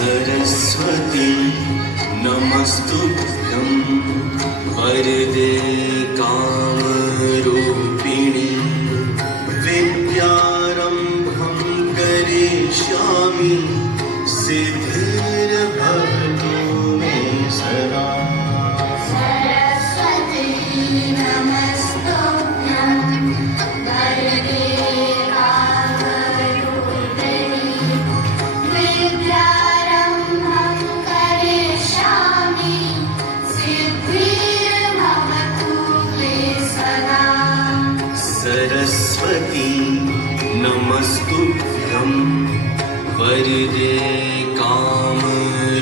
सरस्वती नमस्तुभ्यं वरदे कामरूपिणी विद्यारम्भं करिष्यामि सिद्धिर्भवतु मे सदा। सरस्वती नमस्तुभ्यं वरदे कामरूपिणी विद्यारम्भं करिष्यामि सिद्धिर्भवतु मे सदा। सरस्वती नमस्तुभ्यं वरदे कामरूपिणी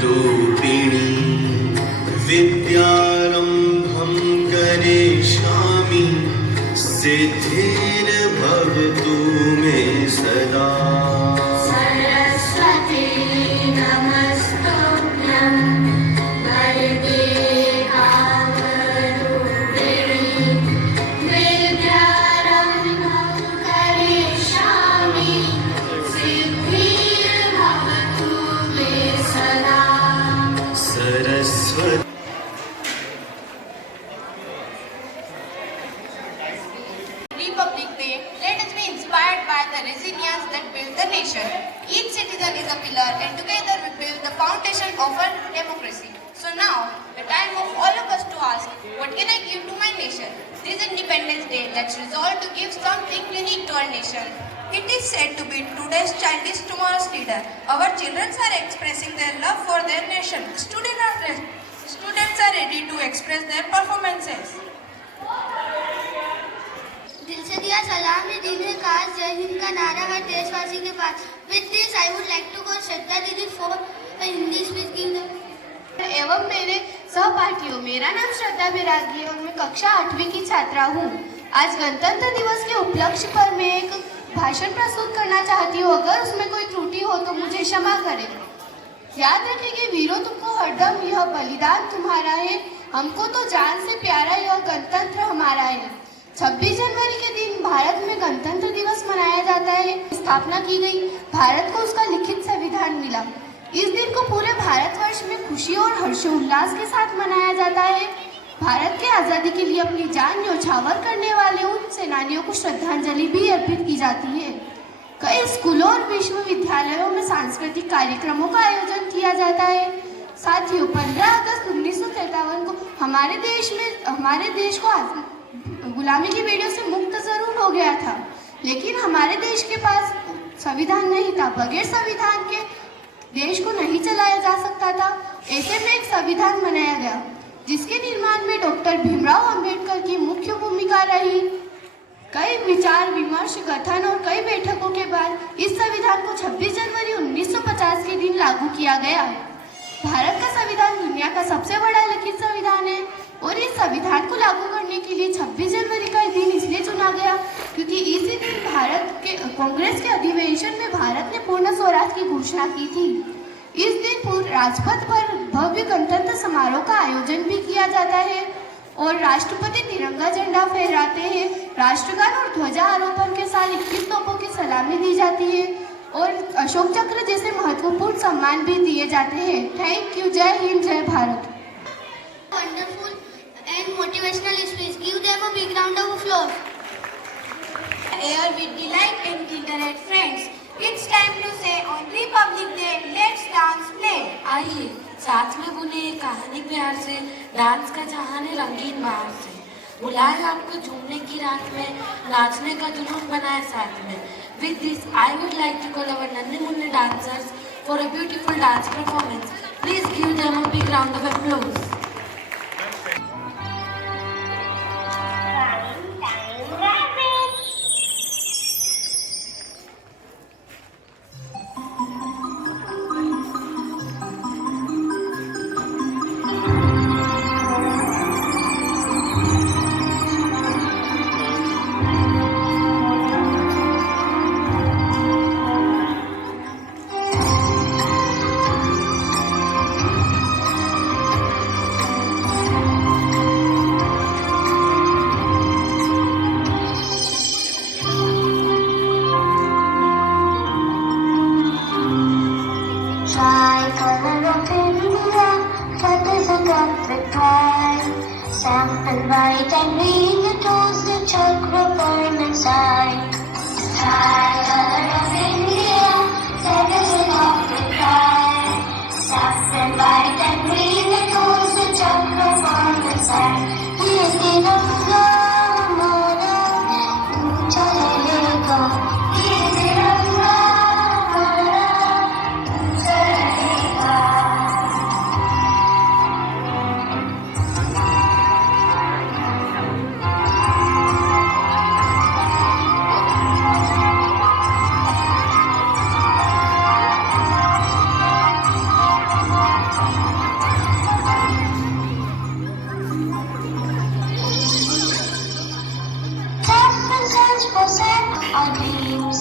विद्यारम्भं करिष्यामि सिद्धिर्भवतु मे सदा। सरस्वती नमस्तुभ्यं वरदे कामरूपिणी विद्यारम्भं करिष्यामि सिद्धिर्भवतु मे सदा। Saraswati Republic Day, let us be inspired by the resilience that built the nation. Each citizen is a pillar and together we build the foundation of our democracy. So now, the time of all of us to ask, what can I give to my nation? This Independence Day, let's resolve to give something unique to our nation. It is said to be today's child is tomorrow's leader. Our children are expressing their love for their nation. Students are ready to express their performances. दिल से दिया सलाम है दिल है खास जय हिंद का नारा हर देशवासी के पास। With this I would like to call श्रद्धा दीदी for a Hindi speech given. एवं मेरे सहपाठियों, मेरा नाम श्रद्धा बिरागी है और मैं कक्षा 8वीं की छात्रा हूँ। आज गणतंत्र दिवस के उपलक्ष्य पर मैं एक भाषण प्रस्तुत करना चाहती हूँ। अगर उसमें कोई त्रुटि हो तो मुझे क्षमा करें। याद रखेंगे वीरों, तुमको हरदम यह बलिदान तुम्हारा है, हमको तो जान से प्यारा यह गणतंत्र हमारा है। 26 जनवरी के दिन भारत में गणतंत्र दिवस मनाया जाता है। स्थापना की गई, भारत को उसका लिखित संविधान मिला। इस दिन को पूरे भारतवर्ष में खुशी और हर्षोल्लास के साथ मनाया जाता है। भारत के आज़ादी के लिए अपनी जान न्यौछावर करने वाले उन सेनानियों को श्रद्धांजलि भी अर्पित की जाती है। कई स्कूलों और विश्वविद्यालयों में सांस्कृतिक कार्यक्रमों का आयोजन किया जाता है। साथियों, 15 अगस्त 1957 को हमारे देश को गुलामी की बेड़ियों से मुक्त जरूर हो गया था, लेकिन हमारे देश के पास संविधान नहीं था। बगैर संविधान के देश को नहीं चलाया जा सकता था। ऐसे में एक संविधान बनाया गया, जिसके निर्माण में डॉक्टर भीमराव अंबेडकर की मुख्य भूमिका रही। कई विचार विमर्श, गठन और कई बैठकों के बाद इस संविधान को 26 जनवरी 1950 के दिन लागू किया गया। भारत का संविधान दुनिया का सबसे बड़ा लिखित संविधान है और इस संविधान को लागू करने के लिए 26 जनवरी का दिन इसलिए चुना गया क्योंकि इसी दिन भारत के कांग्रेस के अधिवेशन में भारत ने पूर्ण स्वराज की घोषणा की थी। इस दिन पूरे राजपथ पर भव्य गणतंत्र समारोह का आयोजन भी किया जाता है और राष्ट्रपति तिरंगा झंडा फहराते हैं। राष्ट्रगान और ध्वजारोहण के साथ 21 तोपों की सलामी दी जाती है और अशोक चक्र जैसे महत्वपूर्ण सम्मान भी दिए जाते हैं। Thank you. जय हिंद, जय Bharat. Wonderful and motivational speech. Give them a big round of applause. Air with delight and internet friends. It's time to say on Republic Day, let's dance play. आइए साथ में बुने एक कहानी प्यार से, डांस का जहान है रंगीन बाहर से। बुलाए आपको झूमने की रात में, नाचने का जुनून बनाए साथ में। With this, I would like to call our नन्हे मुन्ने dancers for a beautiful dance performance. Please give them a big round of applause. color of India, feathers and got with pride. Sample white and green, the toes, the chakra burn inside. Tricolor of India, feathers and got with pride. Sample white and green, the toes, the chakra burn inside. ये तिरंगा हमारा ऊंचा रहेगा, ये तिरंगा हमारा ऊंचा रहेगा. Sacrifice for our dreams.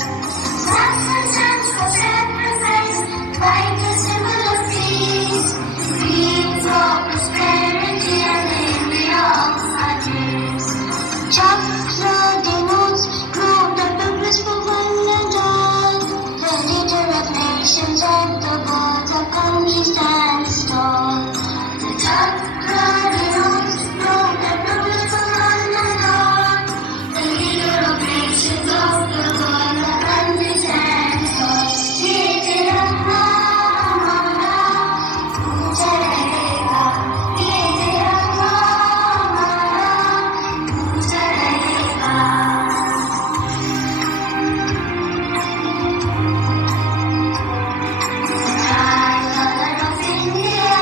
Sacrifice for sacrifice, like the symbol of peace. Dream for prosperity and India of our dreams. Chakra denotes growth, the purpose for one and all. The leader of nations at the birth of country stands tall. The chakra denotes growth, the purpose for one and all. The leader of nations of the world, the country stands tall. ये तिरंगा हमारा ऊंचा रहेगा, ये तिरंगा हमारा ऊंचा रहेगा. Tricolor of India,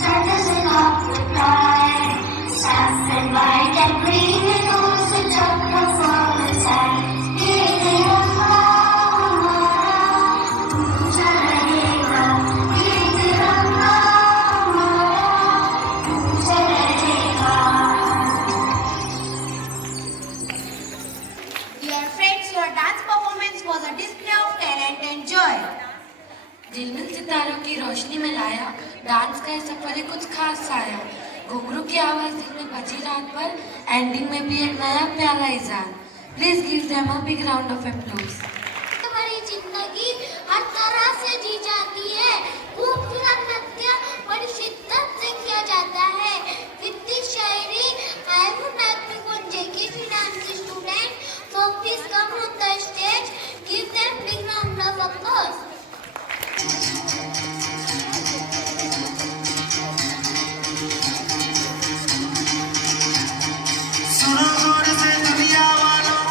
feathers and got with pride. Saffron white and green, it goes the chakra from inside. ये तिरंगा हमारा ऊंचा रहेगा, ये तिरंगा हमारा ऊंचा रहेगा. Dear friends, your dance performance was a display of talent and joy. झिलमिल सितारों की रोशनी में लाया डांस का ये सफर है कुछ खास आया. घुंघरू की आवाज दिल में बजी रात भर, एंडिंग में भी एक नया प्यारा इज़ार. Please give them a big round of applause. हमारी जिंदगी हर तरह से जी जाती है. खूबसूरत नृत्य बड़ी शिद्दत से किया जाता है. वित्तीय शायरी I would like to want JKC dance student. So please come on the stage. Give them big round of applause. सुनो जोर से दुनिया वालों,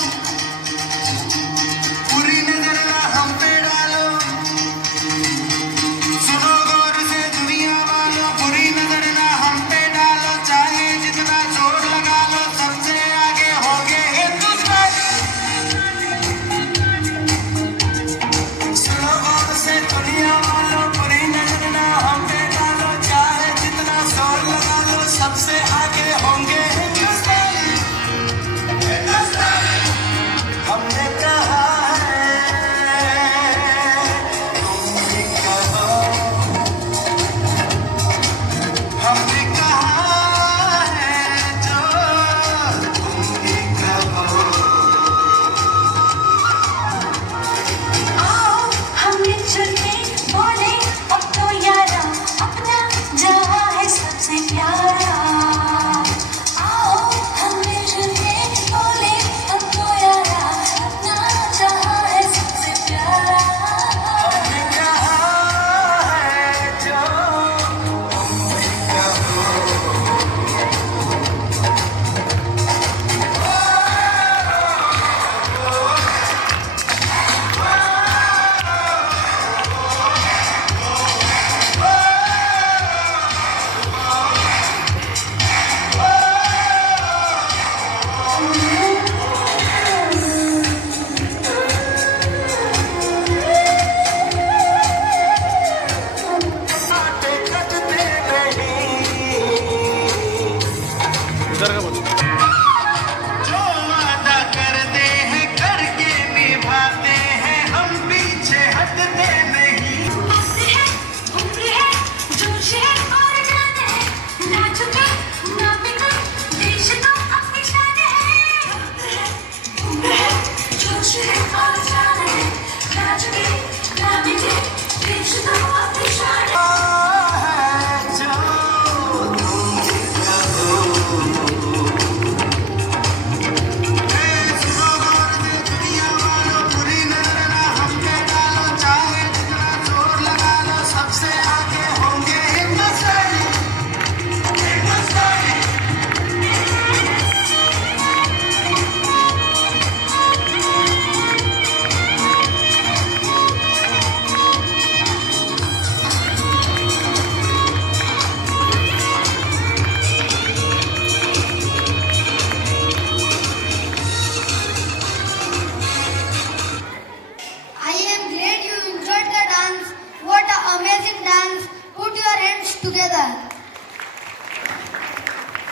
together.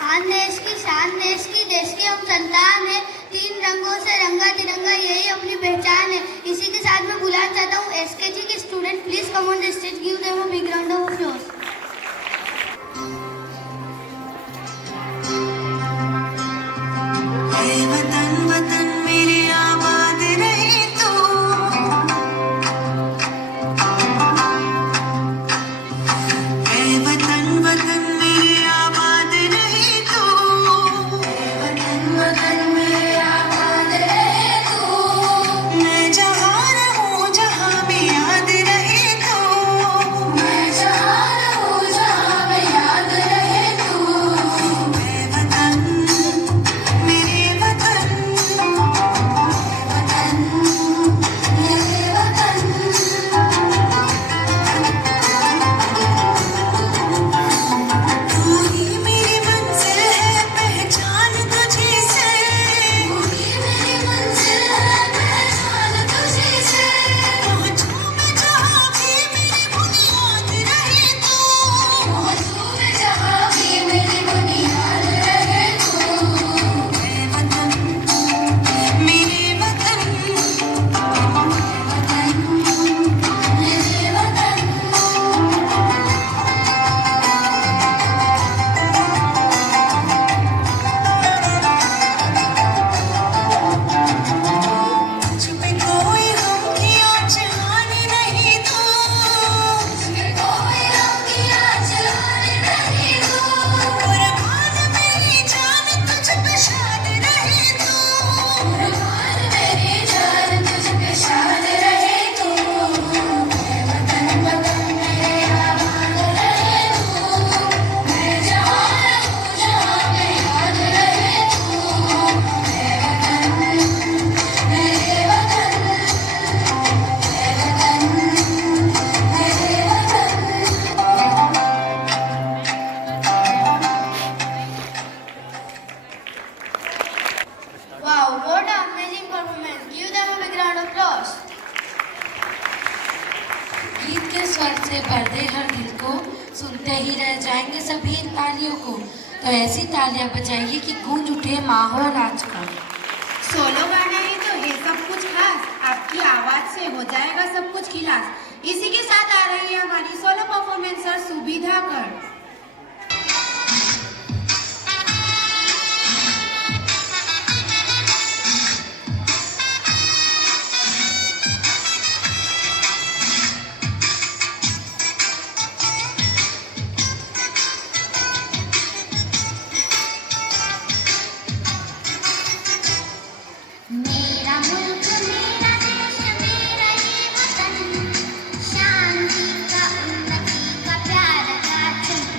आन देश की शान, देश की, देश के हम संतान है। 3 रंगों से रंगा तिरंगा, यही अपनी पहचान है। इसी के साथ मैं बुलाना चाहता हूँ एसकेजी के student, please come on the stage, give them a big round of applause. वतन वतन मेरे आबाद रहे तू, वतन वतन मेरे आबाद रहे तू, वतन वतन मेरे आबाद रहे तू। मैं जहाँ रहूँ जहाँ भी याद रहे तू, मैं जहाँ रहूँ जहाँ भी याद रहे तू। वतन मेरे वतन, वतन मेरे वतन। तू ही मेरी मंजिल है, पहचान तुझे से, तू ही मेरी मंजिल है, पहचान तुझे से। पहुँचूं मैं जहाँ भी मेरी बुनियाद रहे तू, पहुँचूं मैं जहाँ भी मेरी बुनियाद रहे तू। मेरे वतन मेरे वतन, वतन मेरे वतन। छुपे कोई गम की आँच आने नहीं दूँ, छुपे कोई गम की आँच आने नहीं दूँ। कुर्बान मेरी जान तुझ पे शाद रहे तू, कुर्बान मेरी जान तुझ पे शाद रहे तू। मैं वतन वतन मेरे आबाद रहे तू, मैं जहाँ रहूँ जहाँ पे याद रहे तू। मैं वतन मेरे वतन, मैं वतन मेरे वतन। Wow, what an amazing performance. Give them a big round of applause. गीत के स्वर से भर दे हर दिल को, सुनते ही रह जाएंगे सभी इन तालियों को। तो ऐसी तालियां बजाइए कि गूंज उठे माहौल आज का। सोलो गाना है तो है सब कुछ खास, आपकी आवाज से हो जाएगा सब कुछ खिलास। इसी के साथ आ रही है हमारी सोलो परफॉर्मेंसर सुविधा कर। मेरा मुल्क मेरा देश मेरा ये वतन, शांति का उन्नति का प्यारा का चिन्ह।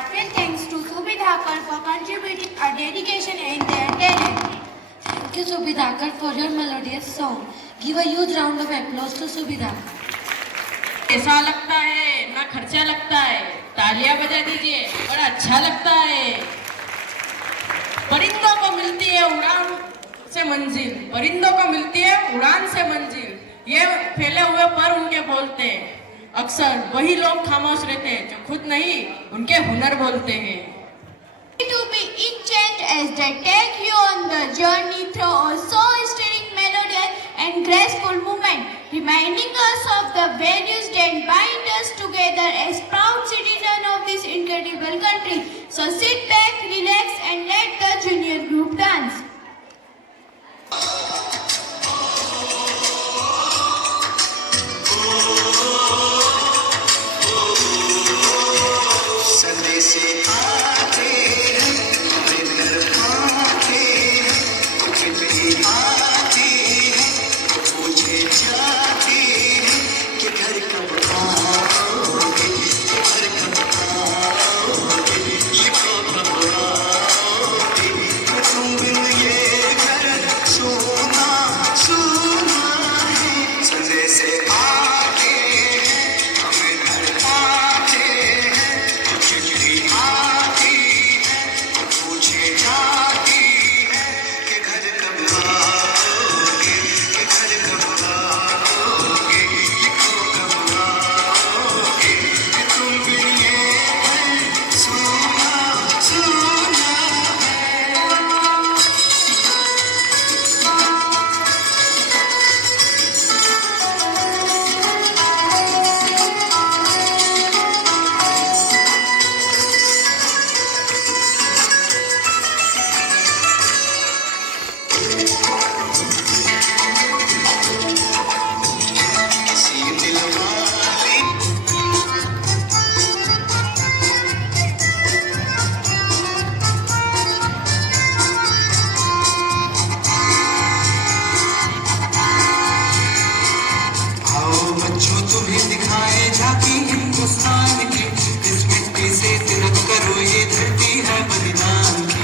heartfelt thanks to Subhidhakar for contributing a dedication and their talent. Thank you, Subhidhakar, for your melodious song. Give a huge round of applause to Subhidhakar. ऐसा लगता है ना खर्चा लगता है, तालियां बजा दीजिए, बड़ा अच्छा लगता है। परिंदों को मिलती है उड़ान से मंजिल, परिंदों को मिलती है उड़ान से मंजिल, ये फैले हुए पर उनके बोलते हैं। अक्सर वही लोग खामोश रहते हैं जो खुद नहीं उनके हुनर बोलते हैं। To be enchanted as they take you on the journey through a soul-stirring melodious and graceful movement, reminding us of the values that bind us together as proud citizens of this incredible country. So sit back, relax, and let the junior group dance. संदेश आते हैं बेघर आते हैं, कुछ भी आते हैं पूछे जाते हैं कि घर कब आओगे, घर कब आओगे, लिखो कब आओगे, तुम बिन ये घर सोना सोना है। संदेश आते हैं हमें घर आते हैं, चिट्ठी आती है पूछे जाती है कि घर कब आओगे, कि घर कब आओगे, लिखो कब आओगे, कि तुम बिन ये घर सोना सोना है। किसी दिल वाले आओ बच्चों तुम्हें दिखाए झांकी हिंदुस्तान की, इस मिट्टी से तिलक करो ये धरती है बलिदान की।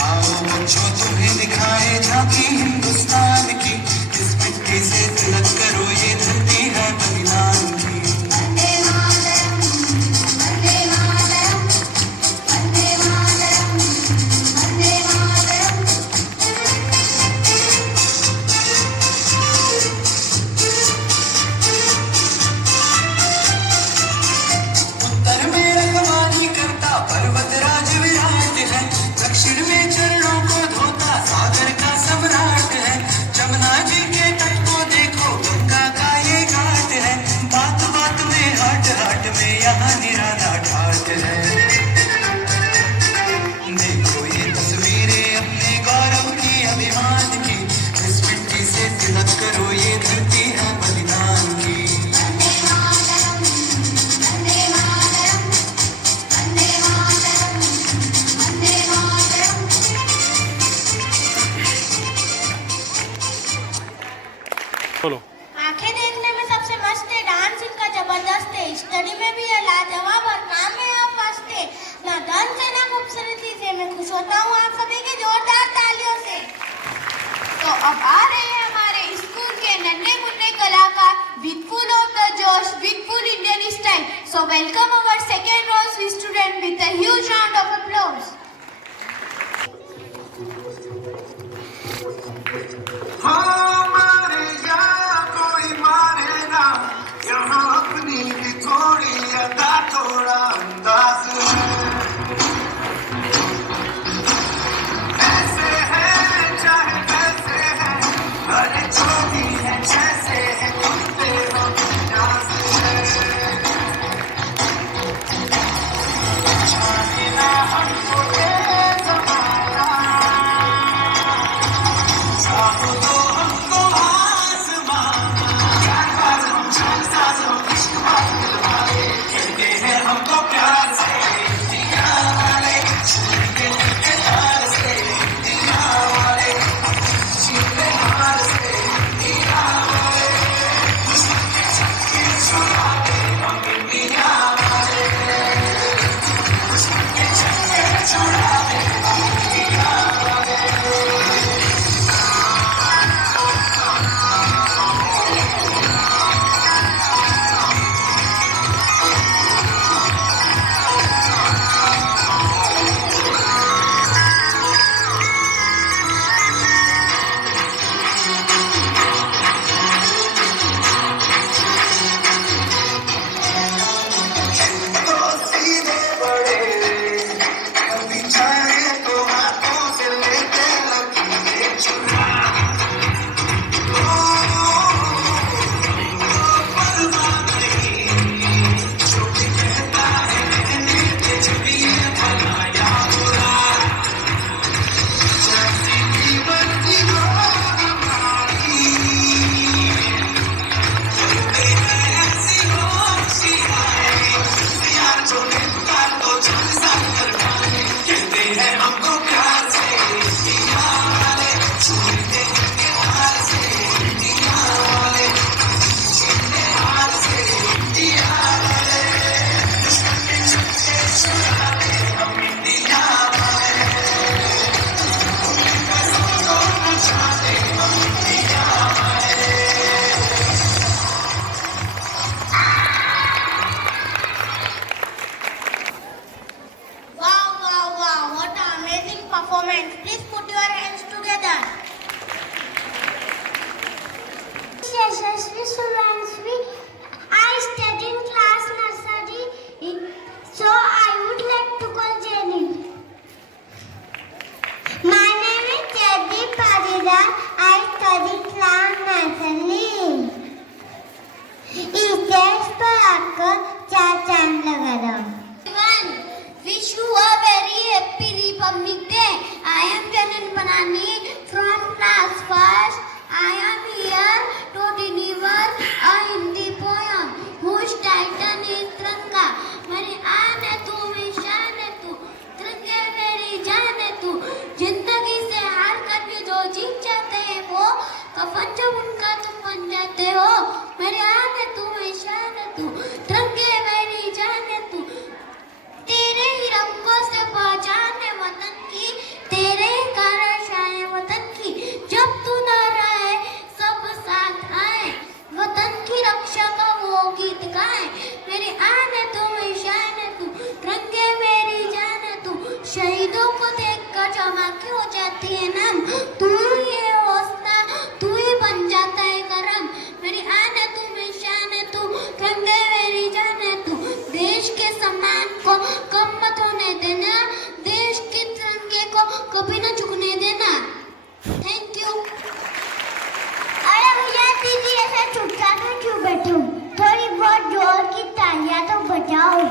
आओ बच्चों तुम्हें दिखाए झांकी हिंदुस्तान की, इस मिट्टी से तिलक करो ये धरती है बलिदान की। उत्तर में रखवाली करता पर्वत राज विराट है, दक्षिण में चरणों को धोता सागर का सम्राट है। जमुना जी के तट को देखो गंगा का ये घाट है, बात बात में हाट हाट में यहाँ निराला ठाट है। देखो ये तस्वीरें अपने गौरव की अभिमान की, इस मिट्टी से तिलक करो ये धरती है बलिदान की। आंखें देखने में सबसे मस्त है, डांस इनका जबरदस्त है, स्टडी में भी है लाजवाब और काम में आप फर्स्ट है। ना धन से ना खूबसूरती से, मैं खुश होता हूँ आप सभी के जोरदार तालियों से। तो अब आ रहे हैं हमारे स्कूल के नन्हे मुन्ने कलाकार with full of the josh, with full Indian style. So welcome our second row student with a huge round of applause. हमारे यहाँ कोई माने ना, यहाँ अपनी भी थोड़ी अदा थोड़ा अंदाज है। ऐसे है चाहे कैसे है, अरे छोटी है जैसे है, कुत्ते हो नाज है। जाने ना हमको hands together. Yashasvi Sulansvi, I study in class nursery, so I would like to call Jenny. My name is Jyoti Parida. I study class nursery. इस देश पर आकर 4 चांद लगा दो. Wish you a very happy Republic Day. I am Janan Banani from class first. I am here to deliver a Hindi poem whose title is Tiranga. मेरी आन है तू, मेरी शान है तू, तिरंगे मेरी जान है तू. जिंदगी से हार कर भी जो जीत जाते हैं वो कफन जब उनका तुम बन जाते हो. मेरी आन है तू, मेरी शान है तू, तिरंगे मेरी जान है तू. तेरे ही रंगों से पहचान है वतन की, तेरे ही कारण शान है वतन की. जब तू ना रहे सब साथ आए, वतन की रक्षा का वो गीत गाए. मेरी आन है तू, मेरी शान है तू, तिरंगे मेरी जान है तू. शहीदों को देखकर जब आंखें हो जाती है नम, तू ही है हौसला, तू ही बन जाता है करम. मेरी आन है तू, मेरी शान है तू, तिरंगे मेरी जान है तू. देश के सम्मान को कम मत होने देना, देश के तिरंगे को कभी न झुकने देना. Thank you. अरे भैया दीदी ऐसा चुपचाप में क्यों बैठे हो? थोड़ी बहुत जोर की तालियां तो बजाओ.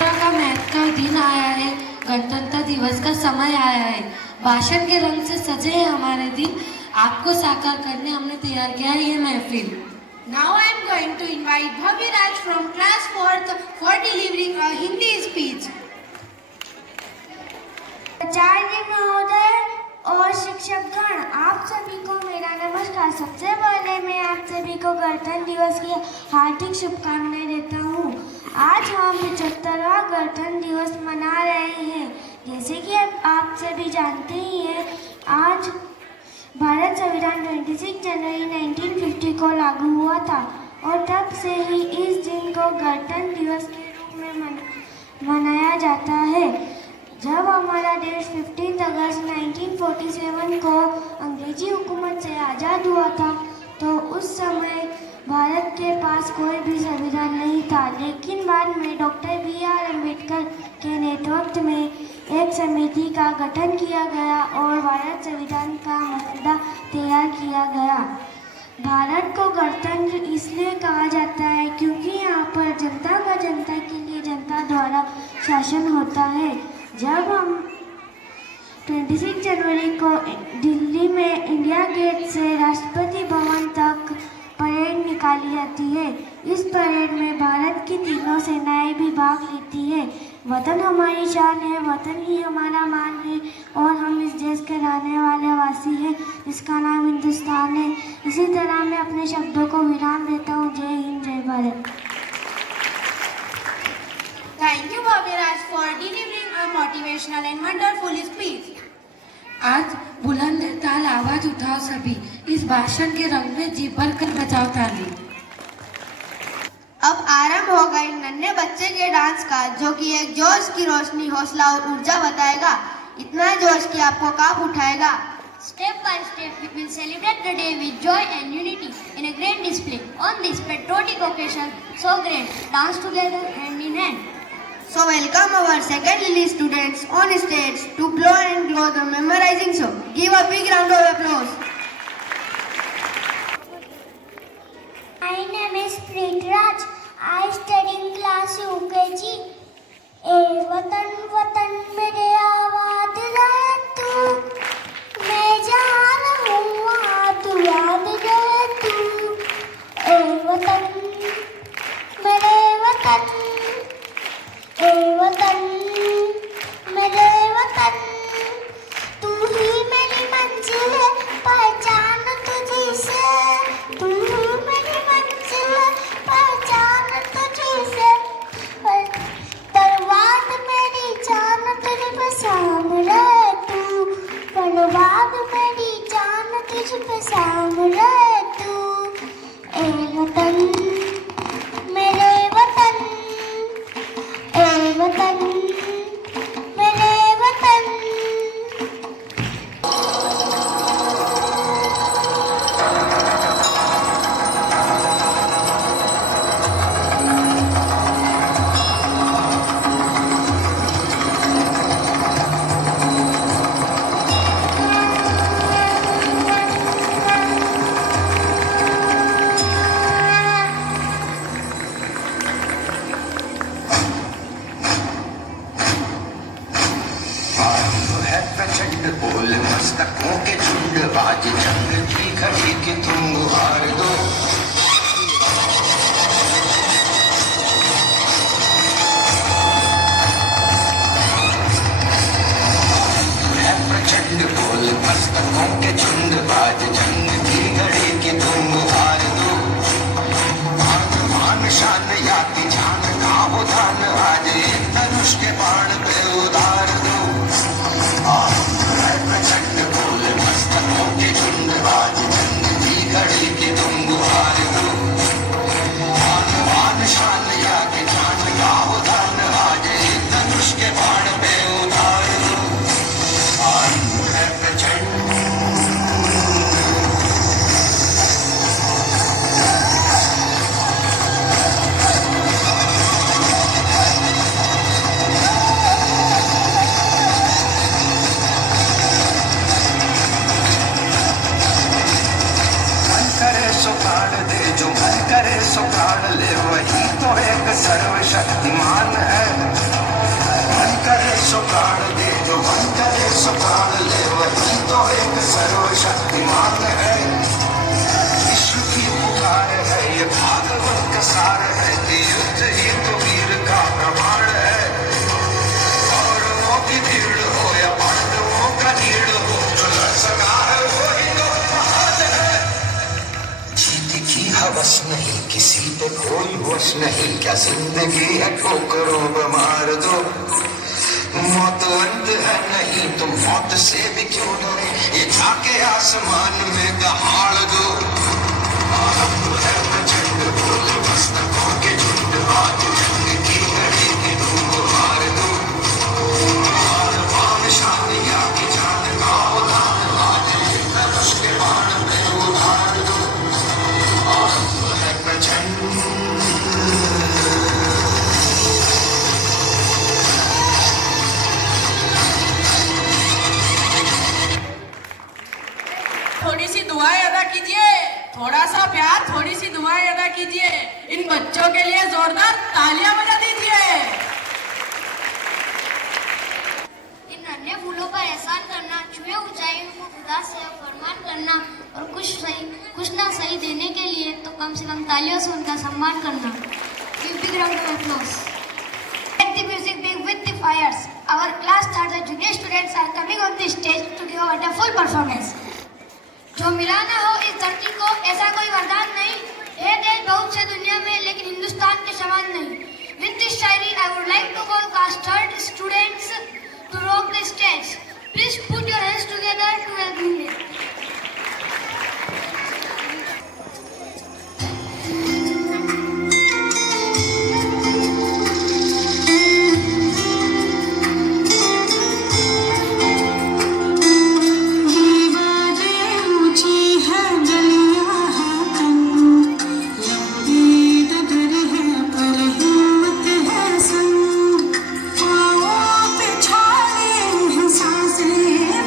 का महत्व का दिन आया है, गणतंत्र दिवस का समय आया है. भाषण के रंग से सजे हैं हमारे दिन. आपको साकार करने हमने तैयार किया है ये महफिल. Now I am going to invite Bhavya Raj from class 4th for delivering a Hindi speech. आचार्य महोदय और शिक्षकगण, आप सभी को मेरा नमस्कार. सबसे पहले मैं आप सभी को गणतंत्र दिवस की हार्दिक शुभकामनाएं देता हूँ. आज हम 75वां गणतंत्र दिवस मना रहे हैं. जैसे कि आप सभी जानते ही हैं, आज भारत संविधान 26 जनवरी 1950 को लागू हुआ था और तब से ही इस दिन को गणतंत्र दिवस के रूप में मनाया जाता है. जब हमारा देश 15 अगस्त 1947 को अंग्रेजी हुकूमत से आज़ाद हुआ था तो उस समय भारत के पास कोई भी संविधान नहीं था. लेकिन बाद में डॉक्टर B.R. अम्बेडकर के नेतृत्व में एक समिति का गठन किया गया और भारत संविधान का मसौदा तैयार किया गया. भारत को गणतंत्र इसलिए कहा जाता है क्योंकि यहाँ पर जनता का जनता के लिए जनता द्वारा शासन होता है. जब हम 26 जनवरी को दिल्ली में इंडिया गेट से राष्ट्रपति भवन तक परेड निकाली जाती है. इस परेड में भारत की तीनों सेनाएं भी भाग लेती है. वतन हमारी शान है, वतन ही हमारा मान है और हम इस देश के रहने वाले वासी हैं जिसका नाम हिंदुस्तान है. इसी तरह मैं अपने शब्दों को विराम देता हूँ. जय हिंद, जय Bharat. Thank you Bhavya Raj for delivering a motivational and wonderful speech. आज बुलंद ताल आवाज उठाओ सभी, इस भाषण के रंग में जी भर कर बजाओ ताली. अब आरंभ होगा इन नन्हे बच्चे के डांस का, जो कि एक जोश की रोशनी, हौसला और ऊर्जा बताएगा. इतना जोश कि आपको कांप उठाएगा. Step by step, we will celebrate the day with joy and unity in a grand display. On this patriotic occasion, so great, dance together hand in hand. So welcome our second students on stage to blow and glow the memorizing show. Give a big round of applause. My name is Prithviraj. I study in class UKG. ए वतन वतन मेरे आबाद रहे तू, मैं जहाँ रहूँ वहाँ तू याद रहे तू. ए वतन मेरे वतन, ए वतन मेरे वतन, तू ही मेरी मंजिल है, पहचान तुझी से. तू ही मेरी मंजिल है, पहचान तुझी से. बर्बाद मेरी जान तुझ पे सामने तू, बर्बाद मेरी जान तुझ पे सामने तू. ए वतन मेरे वतन, ए वतन मेरे वतन, प्रचंड बोल मस्तकों के झुंड आज जंग की घड़ी के तुम गुहार दो प्रचंड बोल मस्तकों के झुंड आज जंग की घड़ी के तुम गुहार दो मान शान याति जान गाहो धान आज धनुष के बाण पे उधार दो प्रचंड बोल मस्तकों के झुंड आज जंग की घड़ी के तुम गुहार दो मान शान याति जान गाहो धान आज धनुष के बाण पे उधार दो प्रचंड सो प्राण दे जो मन करे सो प्राण ले वही तो एक सर्वशक्तिमान है मन करे सो प्राण दे जो मन करे सो प्राण ले वही तो एक सर्वशक्तिमान है विश्व की पुकार है ये भागवत का सार है कि युद्ध ही तो वीर का प्रमाण है कौरवों की भीड़ हो या पांडवों का नीड़ हो जो लड़ सका है वही तो महान है की हवस नहीं किसी पे कोई वश नहीं क्या जिंदगी है ठोकरों में मार दो मौत अंत है नहीं तुम मौत से भी क्यों डरे ये जाके आसमान में दहाड़ दो आरंभ है प्रचंड बोल मस्तकों के झुंड आज जंग की घड़ी के तुम गुहार दो मान शान याति जान गाओ धान आज धनुष के बाण पे उधार दो थोड़ी सी दुआएं अदा कीजिए थोड़ा सा प्यार थोड़ी सी दुआएं अदा कीजिए इन बच्चों के लिए जोरदार तालियां बजा दीजिए इन अन्य फूलों पर एहसान करना छुए ऊंचाइयों को खुदा से फरमान करना और कुछ ना सही देने के लिए तो कम से कम तालियों से उनका सम्मान करना Give big round of applause. Let the music be with the fires. Our class start the junior students are coming on the stage to give a wonderful performance. जो मिला ना हो इस धरती को ऐसा कोई वरदान नहीं है देश बहुत से दुनिया में लेकिन हिंदुस्तान के समान नहीं With this Shayari I would like to call cast students to rock the stage. Please put your hands together to help me. सांसें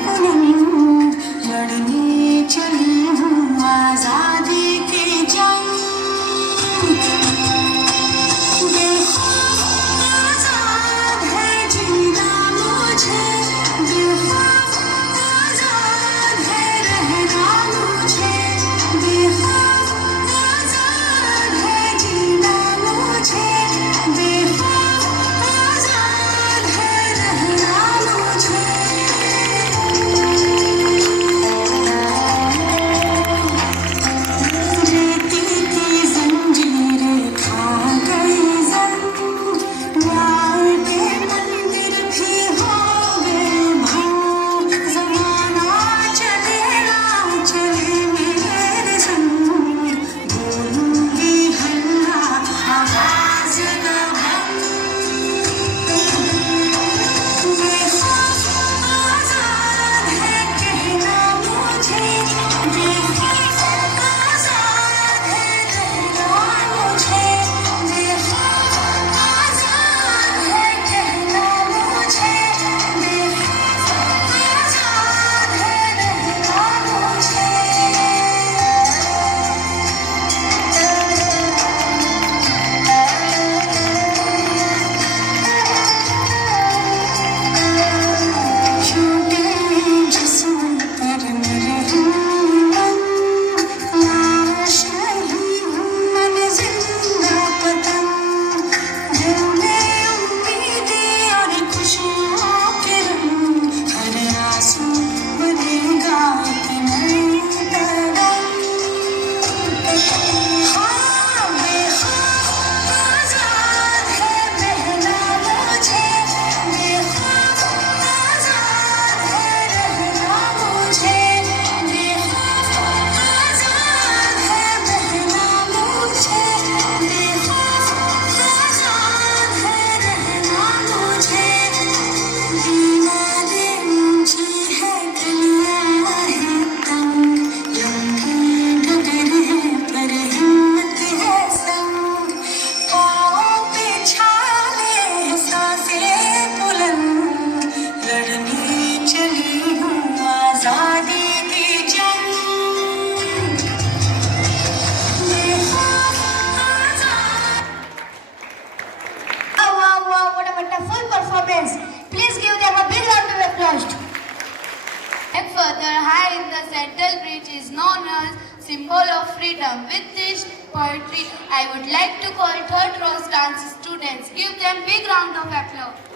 And further, high in the central bridge is known as symbol of freedom. With this poetry, I would like to call third row dance students. Give them big round of applause.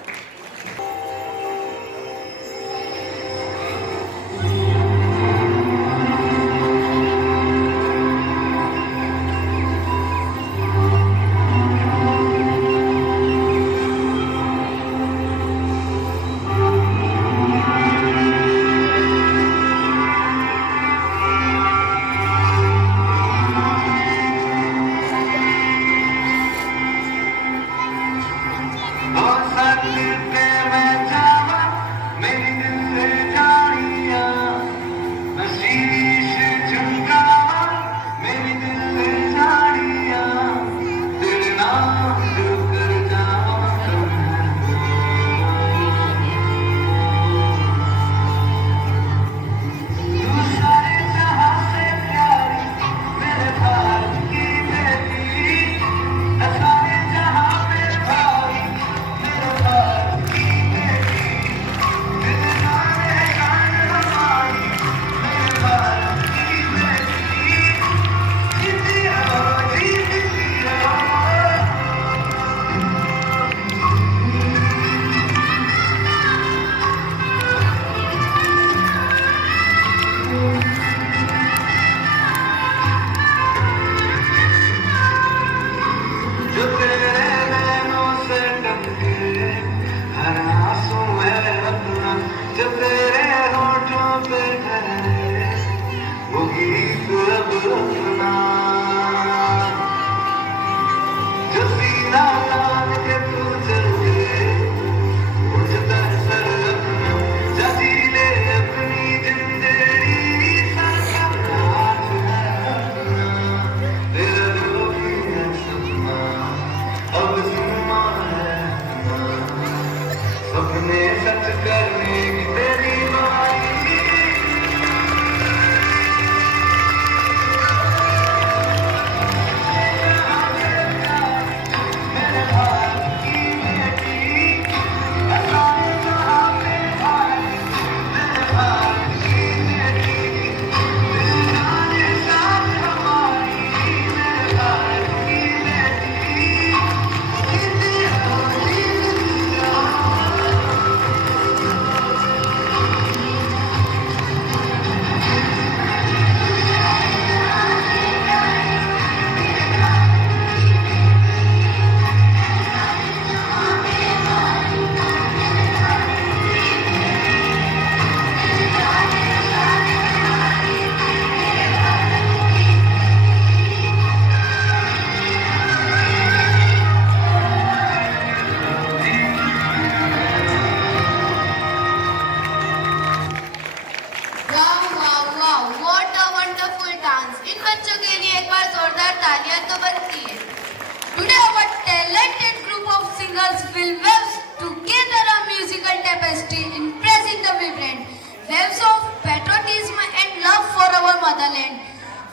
Today our talented group of singers will weave together a musical tapestry impressing the vibrant waves of patriotism and love for our motherland.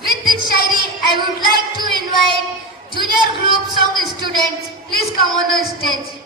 With this shairi, I would like to invite junior group song students. Please come on the stage.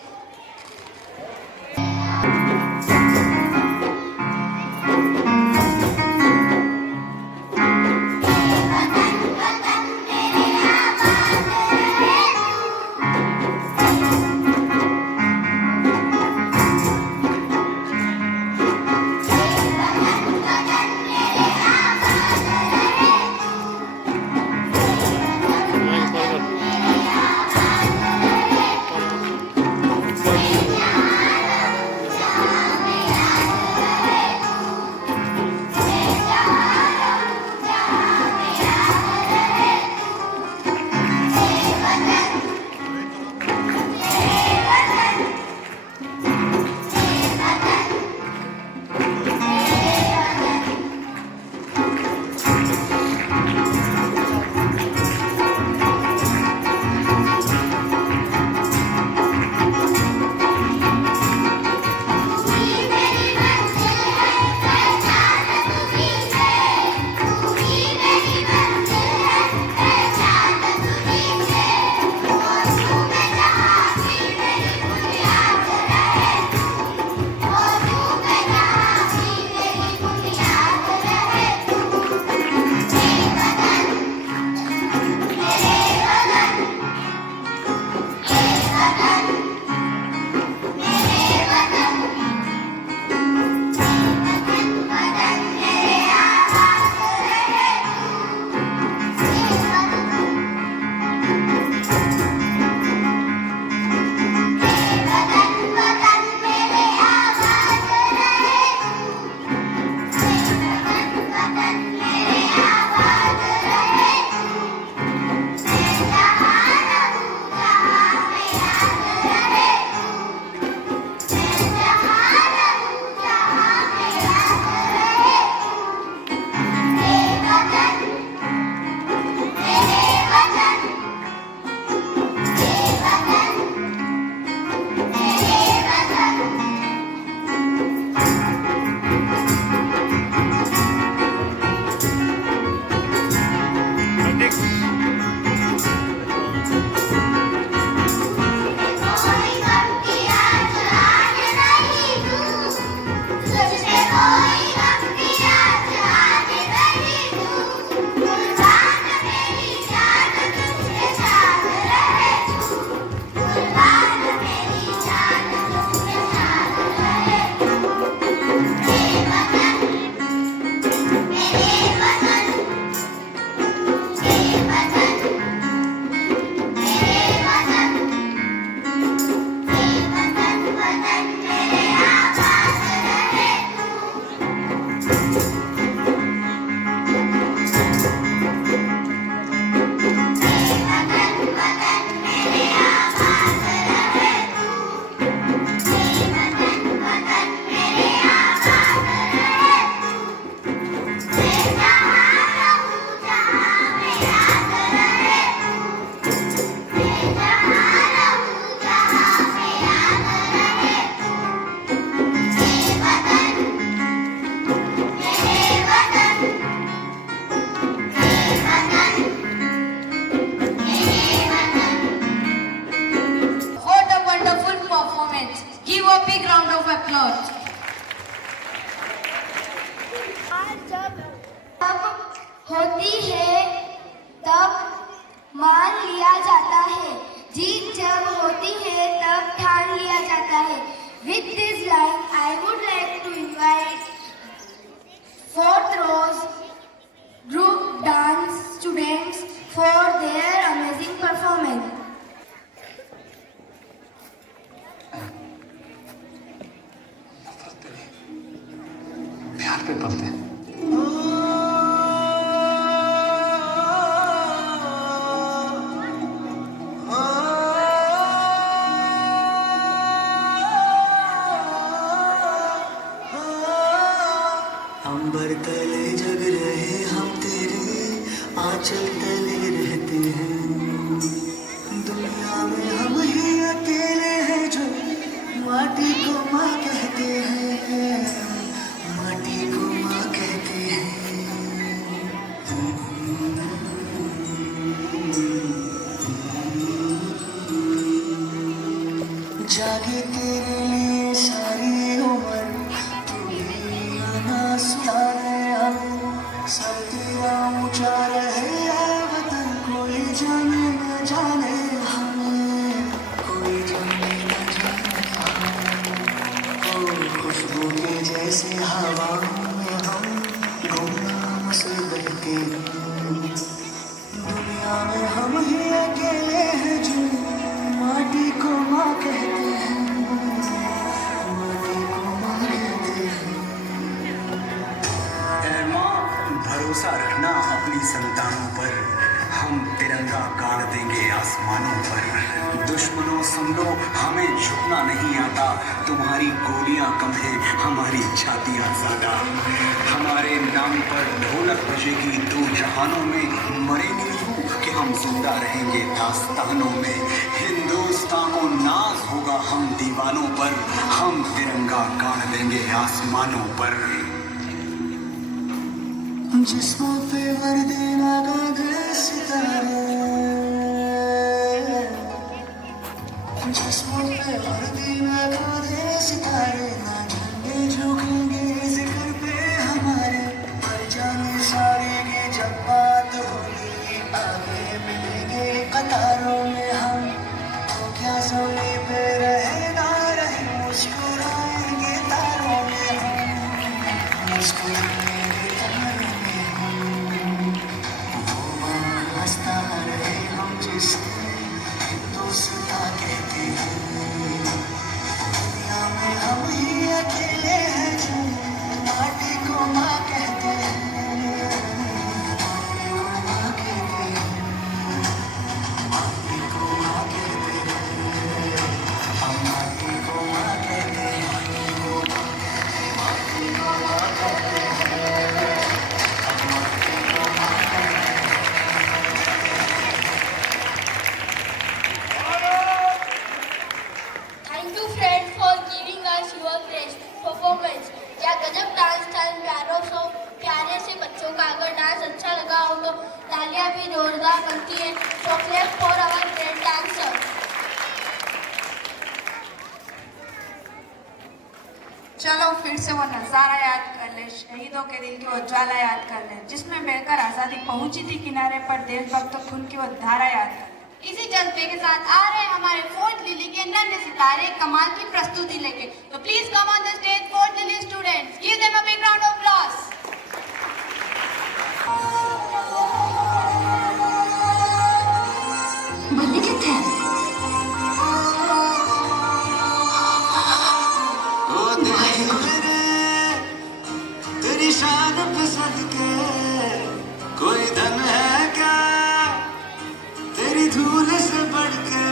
होती है तब मान लिया जाता है, जीत जब होती है तब ठान लिया जाता है. With this line, I would like to invite fourth rows group dance students for their amazing performance. प्यार पे पलते हैं. अंबर तले जग रहे हम तेरे आंचल तले रहते हैं. दुनिया में हम ही अकेले हैं जो माटी को माँ कहते हैं. माटी को माँ कहते हैं. जागे तेरे लिए सारी उम्र तुम्हें गाना सुनाए हम. सब तेरा ऊंचा रहे है वतन, कोई जाने न जाने हमें, कोई जाने न जाने हमें. ओ खुशबू के जैसे हवाओं में हम गुमनाम से बहते हैं. दुनिया में हम ही अकेले हैं जो माटी को माँ कहते हैं. माटी को माँ कहते हैं. ऐ माँ, भरोसा रखना अपनी संतानों पर, हम तिरंगा गाड़ देंगे आसमानों पर. दुश्मनों सुन लो, हमें झुकना नहीं आता. तुम्हारी गोलियां कम है, हमारी छातियां ज्यादा. हमारे नाम पर ढोलक बजेगी दो जहानों में. मरेंगे यूं कि हम जिंदा रहेंगे दास्तानों में. हिंदुस्तान को नाज होगा हम दीवानों पर, हम तिरंगा गाड़ देंगे आसमानों पर. जिस्मों पे वर्दी लगा दे सितारे, जिस्मों पे वर्दी लगा दे सितारे. ना झंडे झुकेंगे जिक्र पे हमारे, पर जाने सारे की जब बात होगी आगे मिलेंगे कतारों में हम. तो क्या सोने पे रहे ना रहे, मुस्कुराएंगे तारों में हम. मुस्कुराएंगे तारों में हम. वो हंसता रहे हम जिसे हिंदुस्तान कहते हैं. दुनिया में हम ही अकेले हैं जो माटी को माँ कहते हैं. माटी को माँ कहते हैं. माटी को माँ कहते हैं. हम माटी को माँ कहते हैं. माटी को माँ कहते हैं. हम माटी को माँ कहते हैं. Thank you friends for giving us your best performance. क्या गजब डांस था इन प्यारों से, प्यारे से बच्चों का. अगर डांस अच्छा लगा हो तो तालियां भी जोरदार बनती हैं. So clap for our great dancer. चलो फिर से वो नजारा याद कर ले, शहीदों के दिल की वो ज्वाला याद कर ले, जिसमें बहकर आजादी पहुंची थी किनारे पर. देशभक्त खून की वो धारा याद कर. इसी जज्बे के साथ आ रहे हैं हमारे फोर्थ लिली के नन्हे सितारे कमाल की प्रस्तुति लेके. तो please come on the stage fourth lily students. Give them a big round of applause. बल्ली कितने हैं? ओ दिल मेरे तेरी शान पसंद के, कोई धन है क्या तेरी धूल से बढ़ के.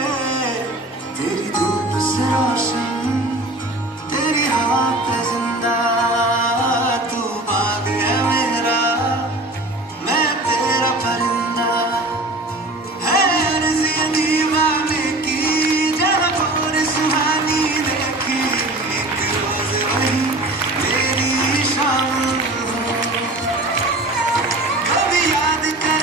तेरी धूप से रोशन, तेरी हवा पे जिंदा. तू बाग है मेरा, मैं तेरा परिंदा. है अर्ज़ी दीवाने की जहाँ पर सुहानी देखी. एक रोज वही तेरी शाम हो, कभी याद कर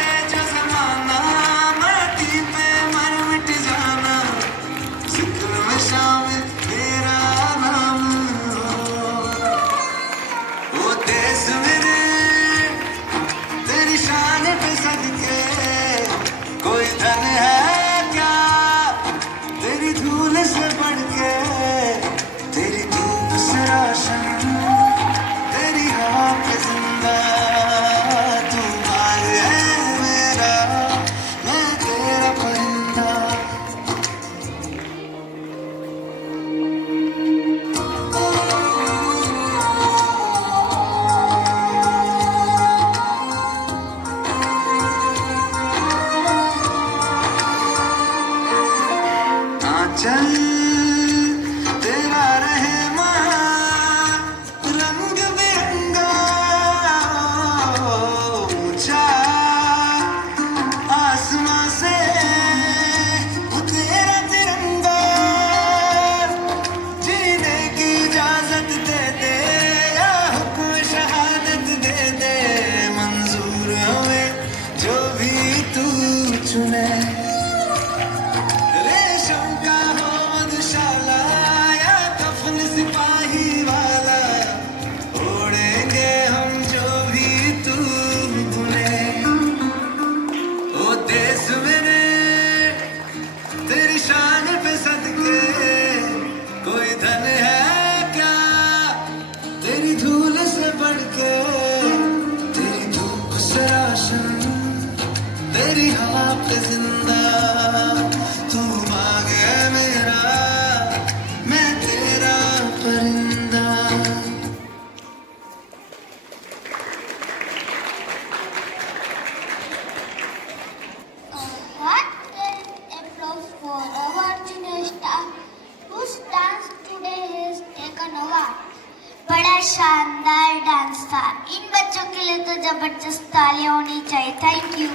जबरदस्त तालियां होनी चाहिए. Thank you.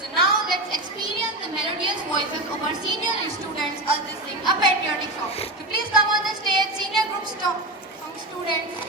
So now let's experience the melodious voices of our senior students as they sing a patriotic song. So please come on the stage, senior group song students.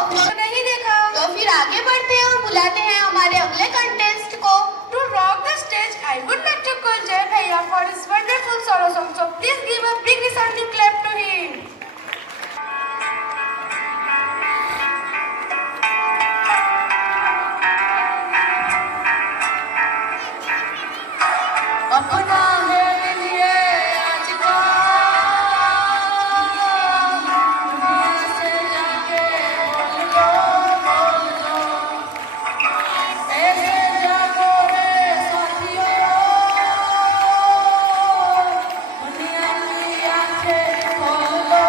अपनों को नहीं देखा। तो फिर आगे बढ़ते हैं और बुलाते हैं हमारे अगले कंटेस्ट को। To rock the stage, I would like to call Jay Bhaiya for his wonderful solo song. So please give a big resounding clap to him. अपना है लिए आज का दुनिया से जाके बोल दो ऐसे जागो रे साथियों दुनिया की आंखें खोल दो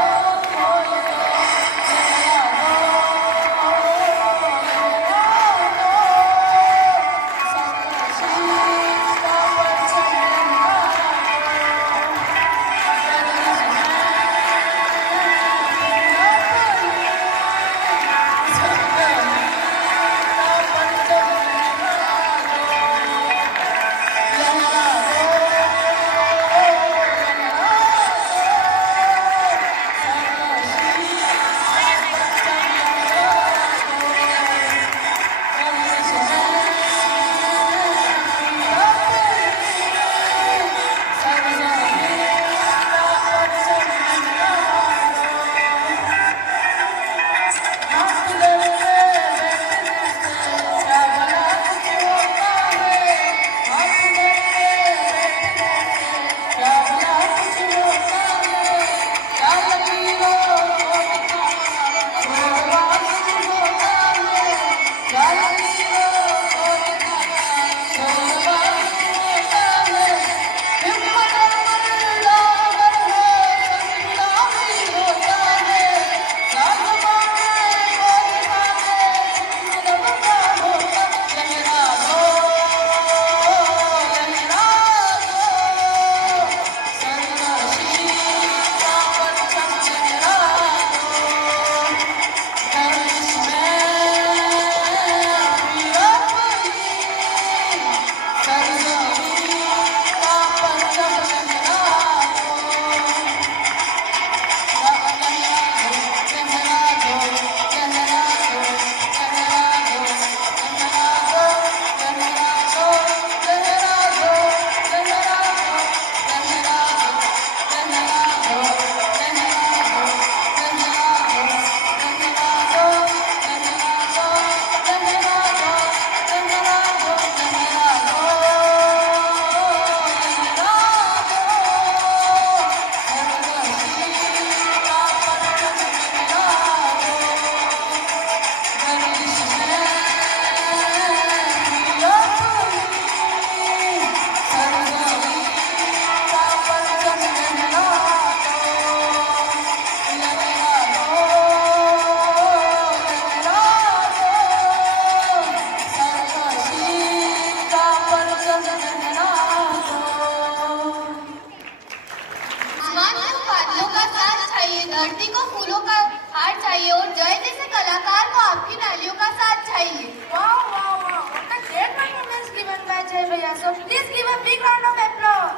धरती को फूलों का हार चाहिए और जय जैसे कलाकार को आपकी तालियों का साथ चाहिए। Wow, wow, wow. What a great performance given by Jay Bhaiya. So please give a big round of applause.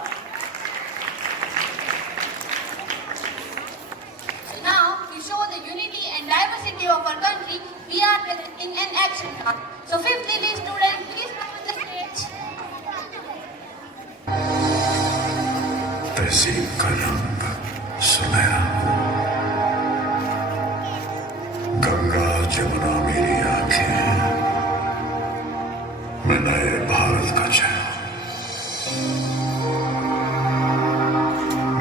Now, to show the unity and diversity of our country, we are presenting an action card. So, 5th Lily students, please come on the stage. तहजीब का रंग सुनहरा, गंगा जमुना मेरी आंखें, मैं नए भारत का चेहरा।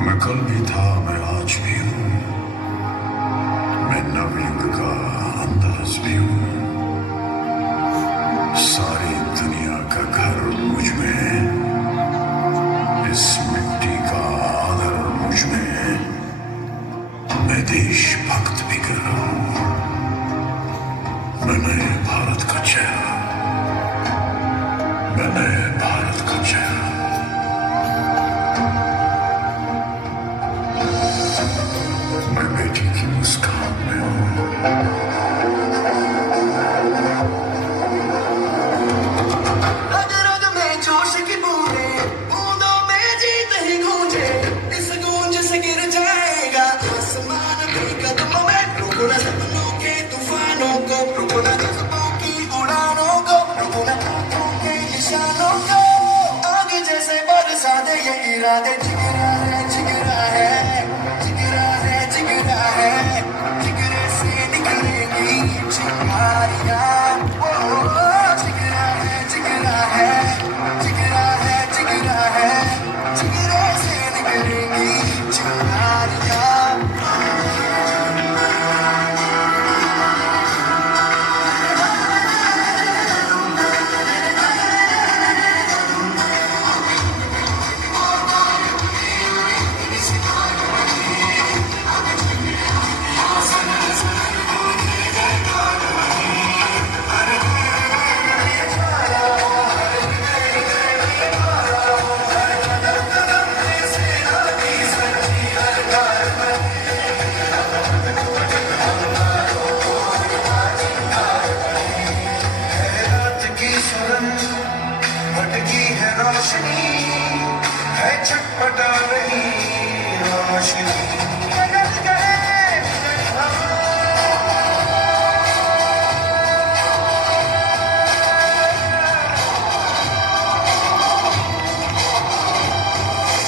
मैं कल भी था, मैं आज भी हूँ, मैं नवयुग का अंदाज भी हूँ। सारी दुनिया का घर मुझ में है, इस मिट्टी का आदर मुझ में है। मैं देशभक्त भी कर रहा हूँ, मैं नए भारत का चेहरा, मैं नए भारत का चेहरा। मैं बेटी की मुस्कान में हूँ, रग रग में जोश की बूंदें, बूंदों में जीत ही गूंजे। इस गूंज से गिर जाएगा आसमान भी कदमों में, रोको न सपनों के तूफानों को। रुको न जज्बों की उड़ानों को, रुको न हाथों के निशानों को। आगे जैसे बरसा दे ये इरादे, जिगरा है जिगरा है जिगरा है जिगरा है, जिगरे से निकलेगी चिंगारियां। जिगरा है जिगरा है जिगरा है जिगरा है, जिगरे से निकलेगी चिंगारियां। रात की सुरन भटकी है रोशनी, है छटपटा रही रोशनी। गगन गए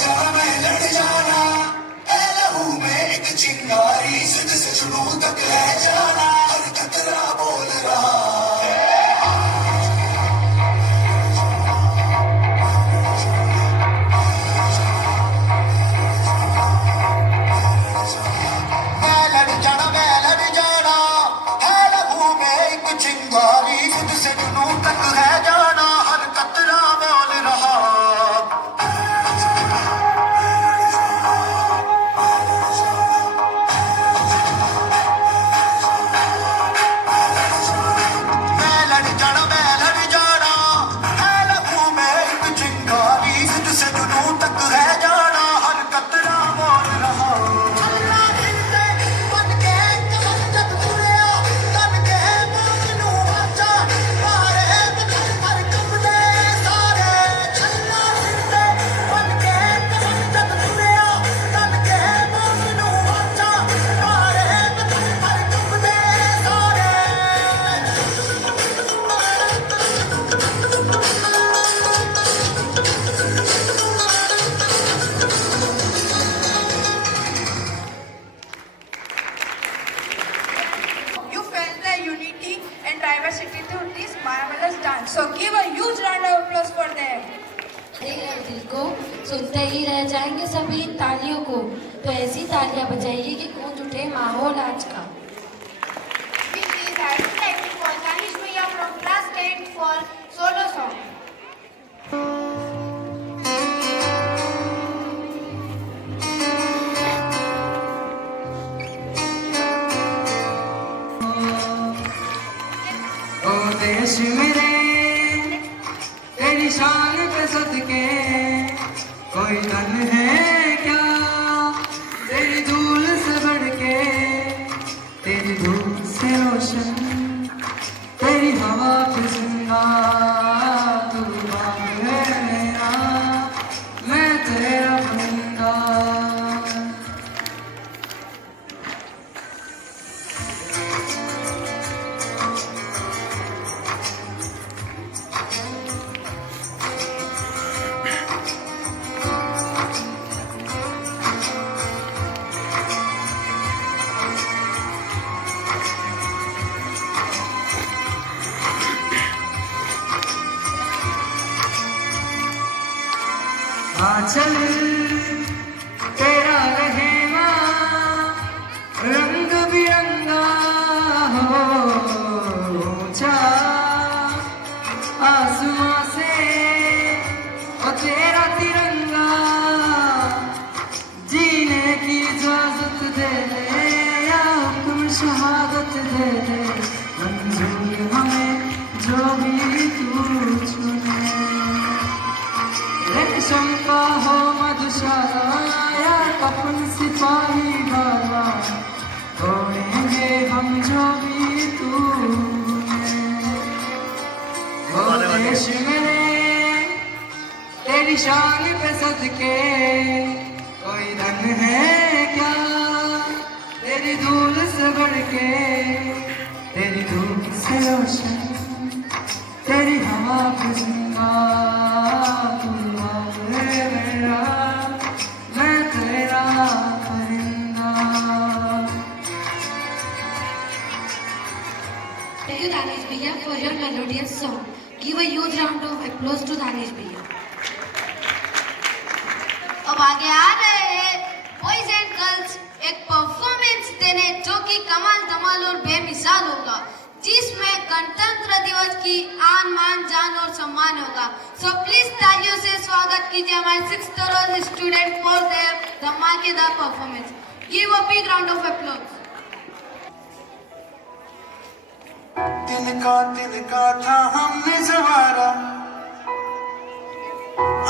जाना लड़ जाना, ऐ लहू में एक चिंगारी, सिद्ध से जुनून तक है जाना, हर खतरा बोल रहा। मैं लड़ जाना है लहू में एक चिंगारी, खुद से जुनून तक है जाना, हर कतरा बोल रहा। मैं लड़ जाना है लहू में एक चिंगारी, खुद से जुनून तक है जाना, हर कतरा बोल रहा। अल्लाह जिंदे बन के कमर जब तुड़िया, तन के मौत नू वाचा, मारे बदन पर कपड़े सारे। अल्लाह जिंदे बन के कमर जब तुड़िया, तन के मौत नू वाचा, मारे बदन पर कपड़े सारे। You felt the unity and diversity through this marvelous dance. So give a huge round of applause for them. मेरे दिल को सुनते ही रह जाएंगे सभी इन तालियों को, तो ऐसी तालियां बजाइए कि गूंज उठे माहौल आज का। With this, I would like to call Kanish Bhaiya from class 10 for solo song. ओ देश मेरे तेरी शान पे सदके, कोई धन है क्या तेरी धूल से बढ़ के, तेरी धूल से रोशन तेरी हवा पे जिंदा, तू बाप है मेरा मैं तेरा बंदा। चल तेरा रहेगा रंग बिरंगा हो, ऊंचा आसमां से ओ तेरा तिरंगा, जीने की इजाजत दे दे या हुक्म शहादत दे दे, मंजूर हमें जो भी तू चुने। रेशम का हो मधुशाला या कफन सिपाही वाला, छोड़ेंगे हम जो भी तूने। ओ देश मेरे तेरी शान पे सदके, कोई धन है क्या तेरी धूल से बढ़ के, तेरी धूप से रोशन, तेरी हवा पे जिंदा, तू ख्वाब है मेरा, मैं तेरा परिंदा। Thank you, Danish Bhaiya, for your melodious song. Give a huge round of applause to Danish Bhaiya. अब आगे आ रहे हैं बॉयज एंड गर्ल्स एक परफॉर्मेंस देने जो कि कमाल धमाल और बेमिसाल होगा, जिसमें गणतंत्र दिवस की आन मान जान और सम्मान होगा। सो प्लीज तालियों से स्वागत कीजिए हमारे 6th row student for their धमाकेदार performance. Give a big round of applause. तिनका था हमने सवारा,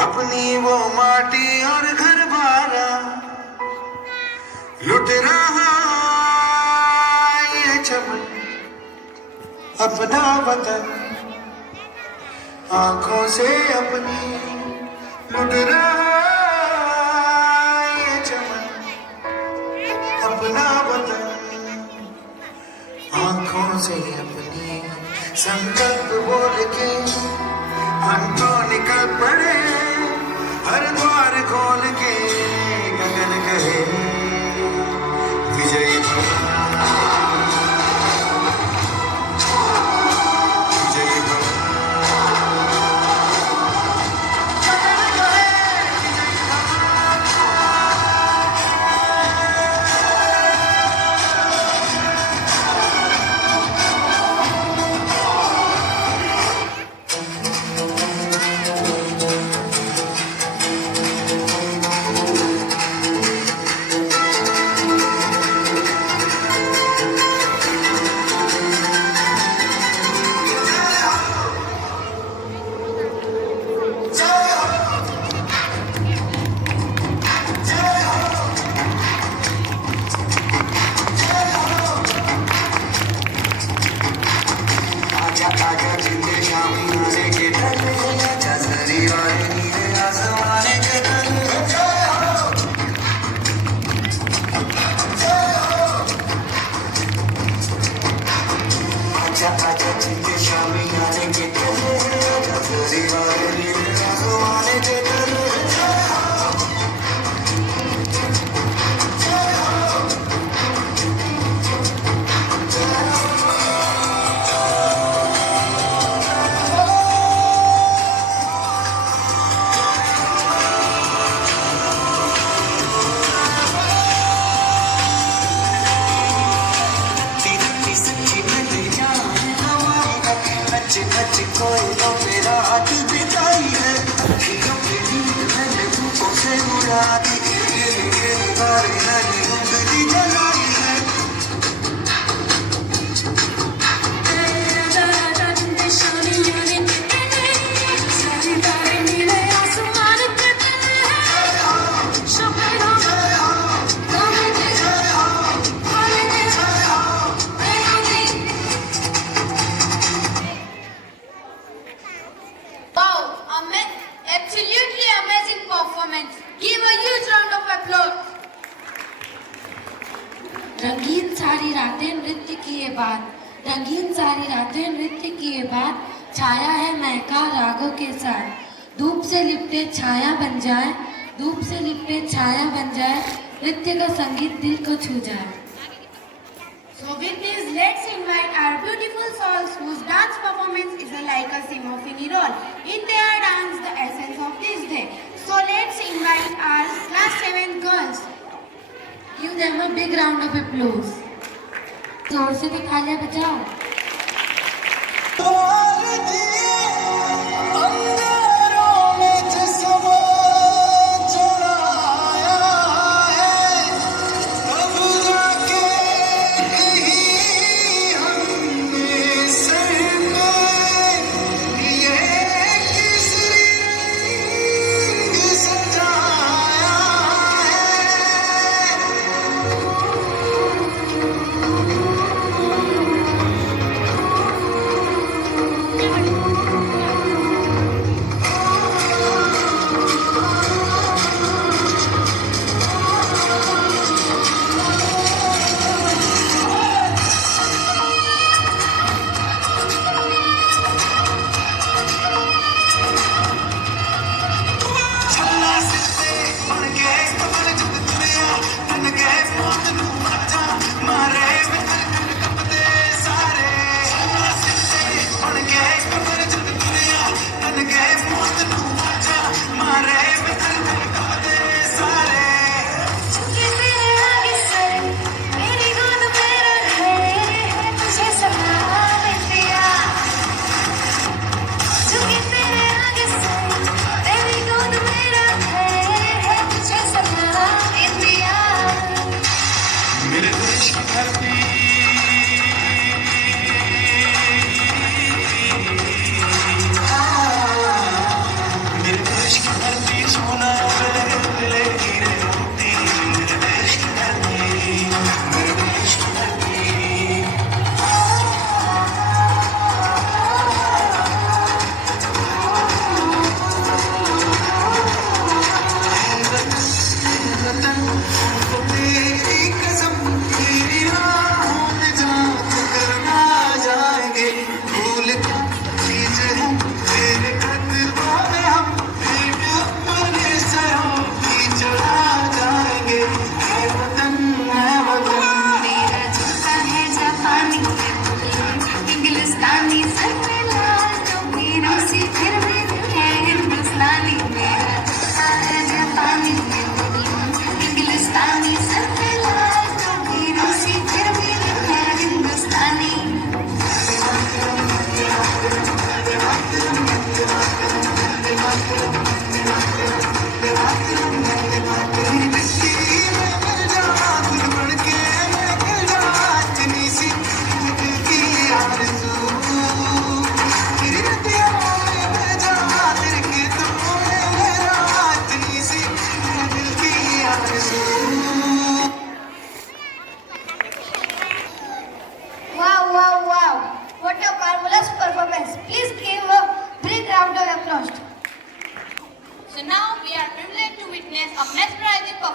अपनी वो माटी और घर बारा, लुट रहा ये चमन अपना वतन, आंखों से अपनी लुट रहा ये चमन अपना वतन, आंखों से अपनी संकल्प बोल के हम तो निकल पड़े, हर द्वार खोल के गगन कहे विजयी भव, विजयी भव। कोई तो मेरा हाथ बिताई है, अपनी नींद मैंने धूपों से उड़ा दी, तारी नदी उंगली जलाई है। Absolutely amazing performance. Give a huge round of applause. रंगीन सारी रातें नृत्य किए बाद, रंगीन सारी रातें नृत्य किए बाद, छाया है महका रागों के साथ, धूप से लिपटे छाया बन जाए, धूप से लिपटे छाया बन जाए, नृत्य का संगीत दिल को छू जाए। So with this, let's invite our beautiful souls whose dance performance is like a symphony roll. In their dance, the essence of this day. So let's invite our class 7 girls. Give them a big round of applause. जोर से तो तालियां बजाओ।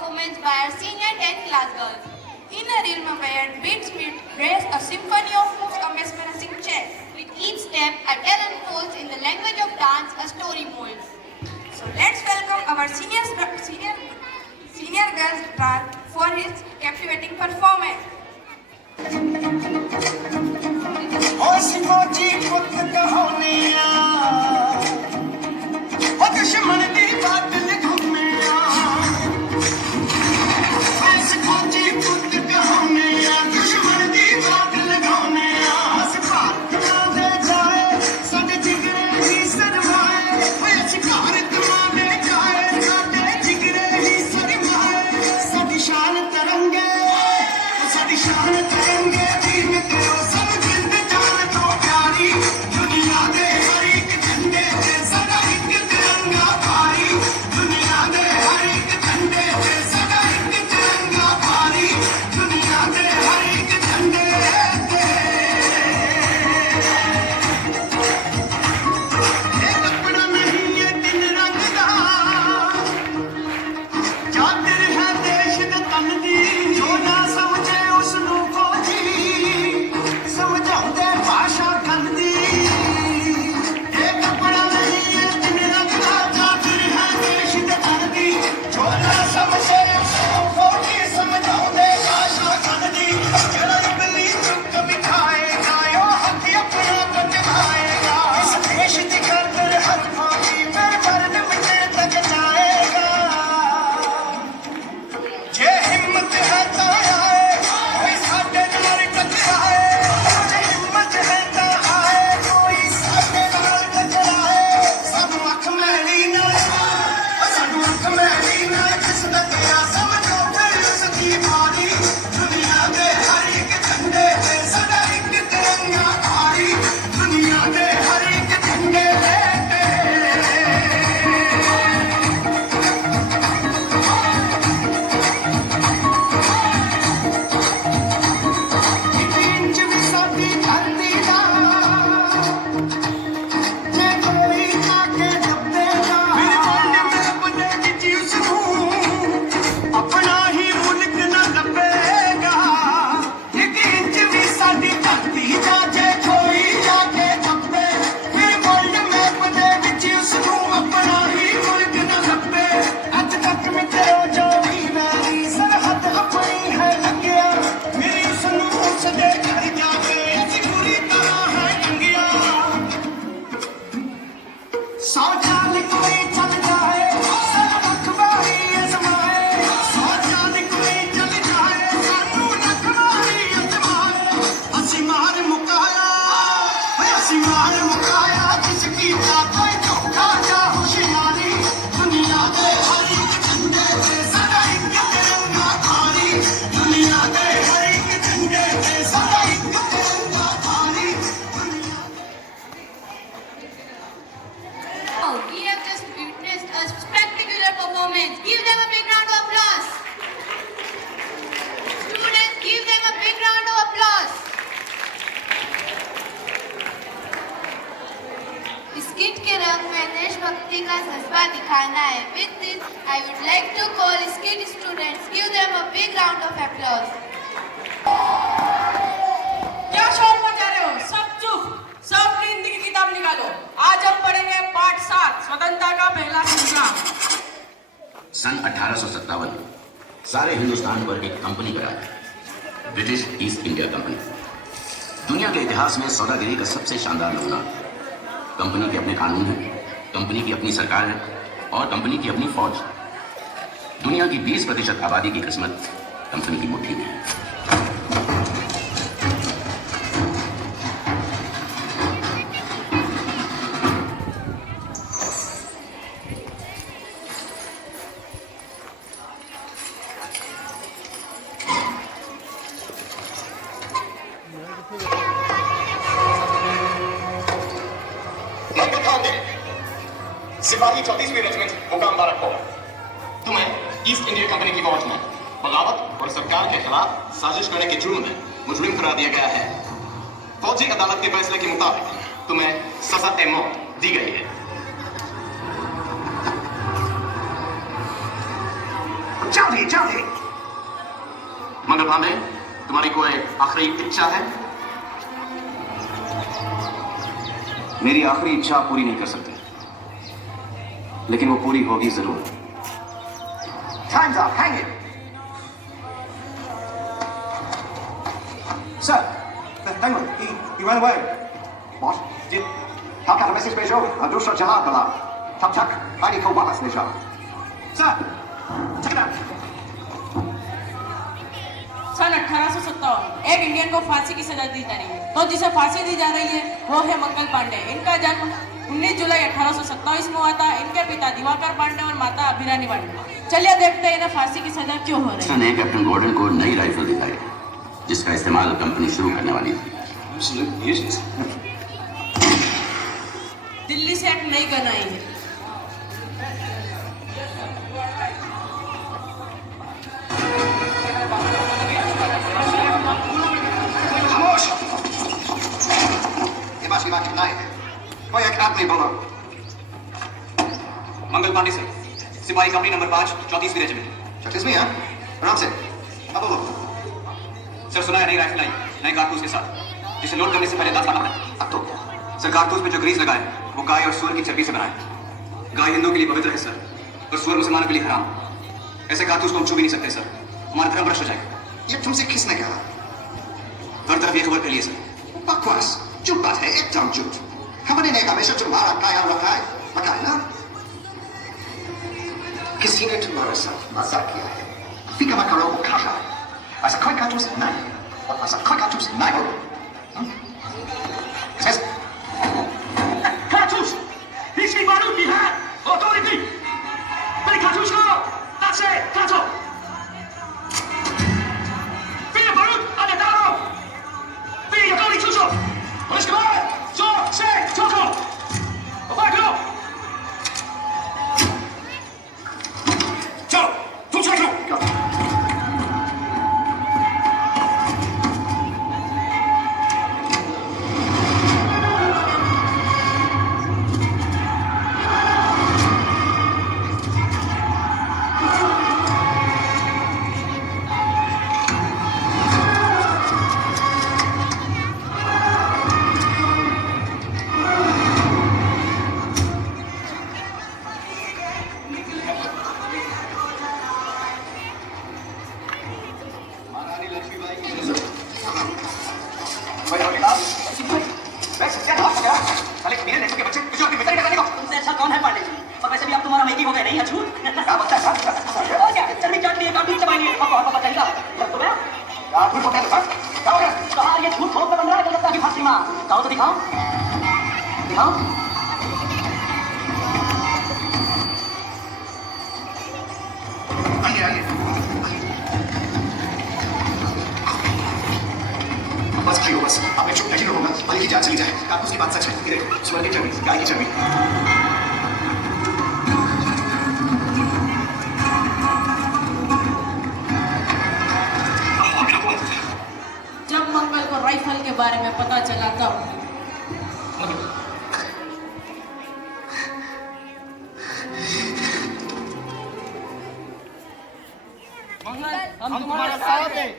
performance by our senior 10th class girls. In a rhythm where beats meet, raise a symphony of moves a mesmerizing chant. With each step, a talent unfolds in the language of dance, a story molds. So let's welcome our senior girls Raj for his captivating performance. होश फौजी पुत कहानिया ओ दुश्मन दी बादल घूमिया होश फौजी पुत कहानिया दुश्मन दी बादल घूमिया शिकार तुम्हारे जाए साडे जिगरे ही सरमाए ओए शिकार तुम्हारे जाए साडे जिगरे ही सरमाए साडी शान तरंगे साडी शान तरंगे जीव करो सब जिंद जान तो प्यारी दुनिया दे हर एक झंडे ते सदा एक तिरंगा भारी दुनिया दे हर एक झंडे ते सदा एक तिरंगा भारी दुनिया दे हर एक झंडे ते ये कपड़ा नहीं ये दिन रंग दा ਚਾਦਰ ਹੈ ਦੇਸ਼ ਦੇ ਤਨ ਦੀ ਜੋ ਨਾ ਸਮਝੇ ਉਸ ਨੂੰ ਫੌਜੀ ਸਮਝਾਉਂਦੇ ਭਾਸ਼ਾ ਗੰਦ ਦੀ ਇਹ ਕੱਪੜਾ ਨਹੀਂ ਇਹ ਦਿਨ ਰੰਗਦਾ ਚਾਦਰ ਹੈ ਦੇਸ਼ ਦੇ ਤਨ ਦੀ ਜੋ ਨਾ ਸਮਝੇ ਉਸ ਨੂੰ ਫੌਜੀ ਸਮਝਾਉਂਦੇ ਭਾਸ਼ਾ ਗੰਦ ਦੀ ਜਿਹੜਾ ਇਬਲੀ ਚੁੱਕ ਵਿਖਾਏਗਾ ਉਹ ਹੱਥ ਆਪਣਾ ਕਟਵਾਏਗਾ ਇਸ ਦੇਸ਼ ਦੀ ਖਾਤਰ ਹਰ ਫੌਜੀ ਫਿਰ ਮਰਨ ਮਿਟੇ ਤੱਕ ਜਾਏਗਾ ਜੇ ਹਿੰਮਤ ਹੈ ਤਾਂ ਆਏ ਕੋਈ ਸਾਡੇ ਨਾਲ ਟਕਰਾਏ ਜੇ ਹਿੰਮਤ ਹੈ ਤਾਂ ਆਏ ਕੋਈ ਸਾਡੇ ਨਾਲ ਟਕਰਾਏ ਸਾਨੂੰ ਅੱਖ ਮੈਲੀ ਨਾ ਸਾਨੂੰ ਅੱਖ ਮੈਲੀ ਨਾ ਜਿਸ ਦਾ ਕਿਆ ਸਮਝੋ ਫਿਰ ਉਸ ਦੀ ਬਾਣੀ ਦੁਨੀਆ ਦੇ ਹਰ ਇੱਕ ਝੰਡੇ ਤੇ ਸਦਾ ਇੱਕ ਤਿਰੰਗਾ ਭਾਰੀ ਦੁਨੀਆ ਦੇ ਹਰ ਇੱਕ ਝੰਡੇ ਤੇ ਇੰਚ ਵੀ ਸਾਡੀ ਧਰਤੀ ਦਾ ਜੇ ਕੋਈ ਆ ਕੇ ਦੱਬੇਗਾ ਫਿਰ ਵਰਲਡ ਮੈਪ ਦੇ ਵਿੱਚ ਉਸ ਨੂੰ ਆਪਣਾ ਹੀ ਮੁਲਕ ਨਾ ਲੱਭੇਗਾ ਇੱਕ ਇੰਚ ਵੀ ਸਾਡੀ ਧਰਤੀ ਦਾ ਜੇ ਕੋਈ ਆ ਕੇ ਦੱਬੇ ਫਿਰ ਵਰਲਡ ਮੈਪ ਦੇ ਵਿੱਚ ਉਸ ਨੂੰ ਆਪਣਾ ਹੀ ਮੁਲਕ ਨਾ ਲੱਭੇ ਅੱਜ ਤੱਕ ਮਿੱਤਰੋ ਜੋ ਵੀ ਮੇਰੀ ਸਰਹੱਦ ਆਪਣੀ ਹੈ ਲੱਗਿਆ ਮੇਰੀ ਉਸ ਨੂੰ ਉਸ ਦੇ ਘਰ ਜਾ ਕੇ ਅਸੀਂ ਪੂਰੀ ਤਰ੍ਹਾਂ ਹੈ ਟੰਗਿਆ ਸੌ ਚਾਲ ਕੋਈ ਚੱਲ ਜਾਏ ਸਾਨੂੰ ਲੱਖ ਵਾਰੀ ਅਜ਼ਮਾਏ ਸੌ ਚਾਲ ਕੋਈ ਚੱਲ ਜਾਏ ਸਾਨੂੰ ਲੱਖ ਵਾਰੀ ਅਜ਼ਮਾਏ ਅਸੀਂ ਮਾਰ ਮੁਕਾਇਆ ਓਏ ਅਸੀਂ ਮਾਰ ਮੁਕਾਇਆ ਜਿਸ ਕੀਤਾ ਕੋਈ ਧੋਖਾ ਜਾਂ ਹੁਸ਼ਿਆਰੀ ਦੁਨੀਆ ਦੇ ਹਰ ਇੱਕ ਝੰਡੇ ਤੇ ਸਦਾ ਇੱਕ ਤਿਰੰਗਾ ਭਾਰੀ ਦੁਨੀਆ ਦੇ ਹਰ ਇੱਕ ਝੰਡੇ ਤੇ ਸਦਾ ਇੱਕ ਤਿਰੰਗਾ ਭਾਰੀ Oh, we have just witnessed a spectacular performance. Give them a big round of applause. Students, give them a big round of applause. Skit के रंग में देशभक्ति का जज्बा दिखाना है. With this, I would like to call skit students. Give them a big round of applause. क्या शोर मचा रहे हो? सब चुप, सब अपनी हिंदी की किताब निकालो. आज हम पढ़ेंगे पाठ 7 स्वतंत्रता का पहला संग्राम. सन 1857 सारे हिंदुस्तान पर एक कंपनी गया, ब्रिटिश ईस्ट इंडिया कंपनी. दुनिया के इतिहास में सौदागरी का सबसे शानदार नमूना. कंपनी के अपने कानून हैं, कंपनी की अपनी सरकार है और कंपनी की अपनी फौज. दुनिया की 20% आबादी की किस्मत कंपनी की मुट्ठी में है. सिपाही 34वीं रेजिमेंट मुकाम बारकपुर. तुम्हें ईस्ट इंडिया कंपनी की फौज में बगावत और सरकार के खिलाफ साजिश करने के जुर्म में मुजरिम करार दिया गया है. फौजी अदालत के फैसले के मुताबिक तुम्हें सजा मौत दी गई है. जाओ जल्दी जल्दी। मंगल पांडे, तुम्हारी कोई आखिरी इच्छा है? मेरी आखिरी इच्छा आप पूरी नहीं कर सकते, लेकिन वो पूरी होगी जरूर। Time's up, hang it. Sir, Penguin, he ran away. What? Did How can a message भेजो? दूसरा जहाज बना। तब तक गाड़ी को वापस ले जाओ। Sir, check it out. सन 1857 एक इंडियन को फांसी की सजा दी जा रही है। तो जिसे फांसी दी जा रही है वो है मंगल पांडे। इनका जन्म 19 जुलाई 1827 में हुआ था। इनके पिता दिवाकर पांडे और माता अभिरानी पांडे। चलिए देखते हैं इन्हें फांसी की सजा क्यों हो रही है। ने कैप्टन गॉर्डन को नई राइफल दिलाई जिसका इस्तेमाल कंपनी शुरू करने वाली थी। दिल्ली से एक नई गन आई है। खामोश। ये बात की बात कितना है? कोई एक बात नहीं बोलो। मंगल पांडे सर, सिपाही कंपनी नंबर 5, 34वीं रेजिमेंट। 36वीं हाँ? आराम से। अब बोलो। सर सुना है नई राइफल आई, नए कारतूस के साथ, जिसे लोड करने से पहले दांत काटना है। अब तो सर कारतूस में जो ग्रीस लगा है वो गाय और सूअर की चर्बी से बना है। गाय हिंदुओं के लिए पवित्र है सर, और सूअर मुसलमानों के लिए हराम। ऐसे कारतूस को हम छू भी नहीं सकते सर, हमारा धर्म भ्रष्ट हो जाएगा। ये तुमसे किसने कहा? हर तरफ ये खबर फैली है सर। बकवास, झूठ बात है, एकदम झूठ। हमारे ने हमेशा तुम्हारा ख्याल रखा है ना? किसी ने तुम्हारे साथ मजाक किया है। फिक्र मत करो, वो खाता है। ऐसा कोई कारतूस नहीं, और ऐसा कोई कारतूस नहीं होगा। कारतूस, इसकी बारूद भी है, ऑटोरिटी। मेरे कारतूस को हाथ से काटो। फिर बारूद आने डालो। फिर ये गोली चूसो। और इसके बाद जोर से ठोको। और करो। चलो, तुम चलो। तुमसे अच्छा कौन है पांडे जी? और वैसे भी अब तुम्हारा मैगी हो गया नहीं अछूत? क्या बोलता है? और क्या? चर्बी चाट लिए, काटनी चबाई लिए, पापा चाहिए। तो मैं आप भी बोलते हैं सर? क्या हो गया? कहा ये झूठ खोल कर बन रहा है कलकत्ता की फातिमा। दिखाओ तो दिखाओ। दिखाओ। आइए आइए। बस भाई बस, आपने चुप नहीं रहूंगा, भले की जान चली जाए। कारतूस की बात सच है। ये देखो, स्वर्ग की चर्बी, गाय की चर्बी। जब मंगल को राइफल के बारे में पता चला तब हम तुम्हारे साथ हैं।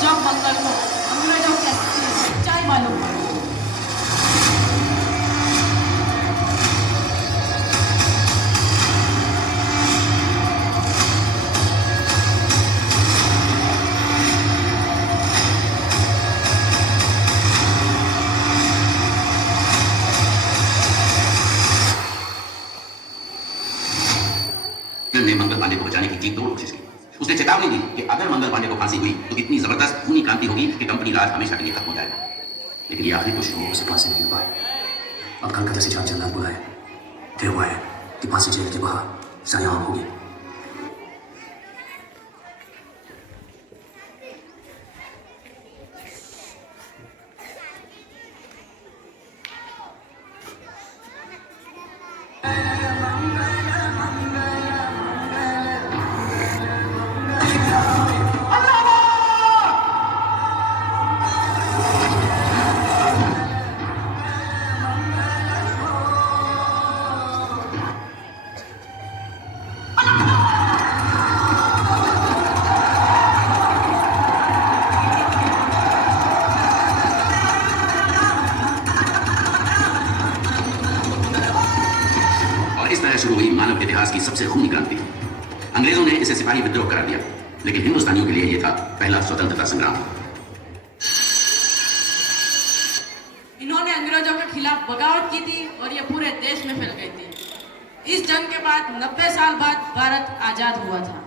जब मंगल को अंग्रेजों के सच्चाई मालूम पड़ी ने मंगल पांडे को बचाने की जी तोड़ कोशिश की। उसने चेतावनी दी कि अगर मंगल पांडे को फांसी हुई तो इतनी जबरदस्त खूनी क्रांति होगी कि कंपनी राज हमेशा के लिए खत्म हो जाएगा। लेकिन ये आखिरी कोशिश वो उसे फांसी नहीं हुआ। अब कलकत्ता से 4 जल्लाद बुलाए थे हुआ है कि फांसी जेल के बाहर सरेआम होगी। Allah शुरू हुई मानव इतिहास की सबसे खूनी क्रांति। अंग्रेजों ने इसे सिपाही विद्रोह करार दिया, लेकिन हिंदुस्तानियों के लिए यह था पहला स्वतंत्रता संग्राम। इन्होंने अंग्रेजों के खिलाफ बगावत की थी और ये पूरे देश में फैल गई थी। इस जंग के बाद 90 साल बाद भारत आजाद हुआ था।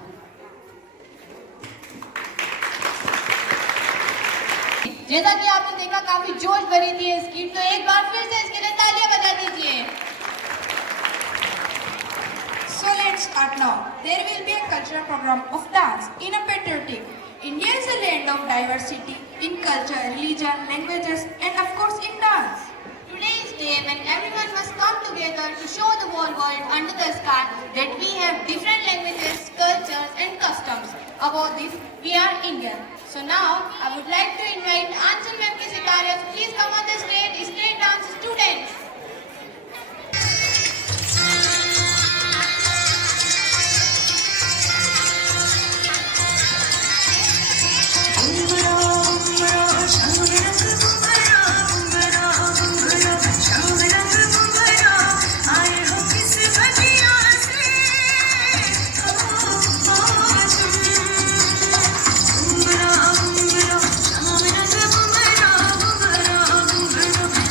जैसा कि आपने देखा, काफी जोश भरी थी ये स्किट, तो एक बार फिर से इसके लिए तालियां बजा दीजिए। So let's start now. There will be a cultural program of dance in a patriotic. India is a land of diversity in culture, religion, languages, and of course in dance. Today is day when everyone must come together to show the whole world under the sky that we have different languages, cultures, and customs. About this, we are Indian. So now, I would like to invite Anchal Ma'am ke Sitaria to please come on the stage, state dance students.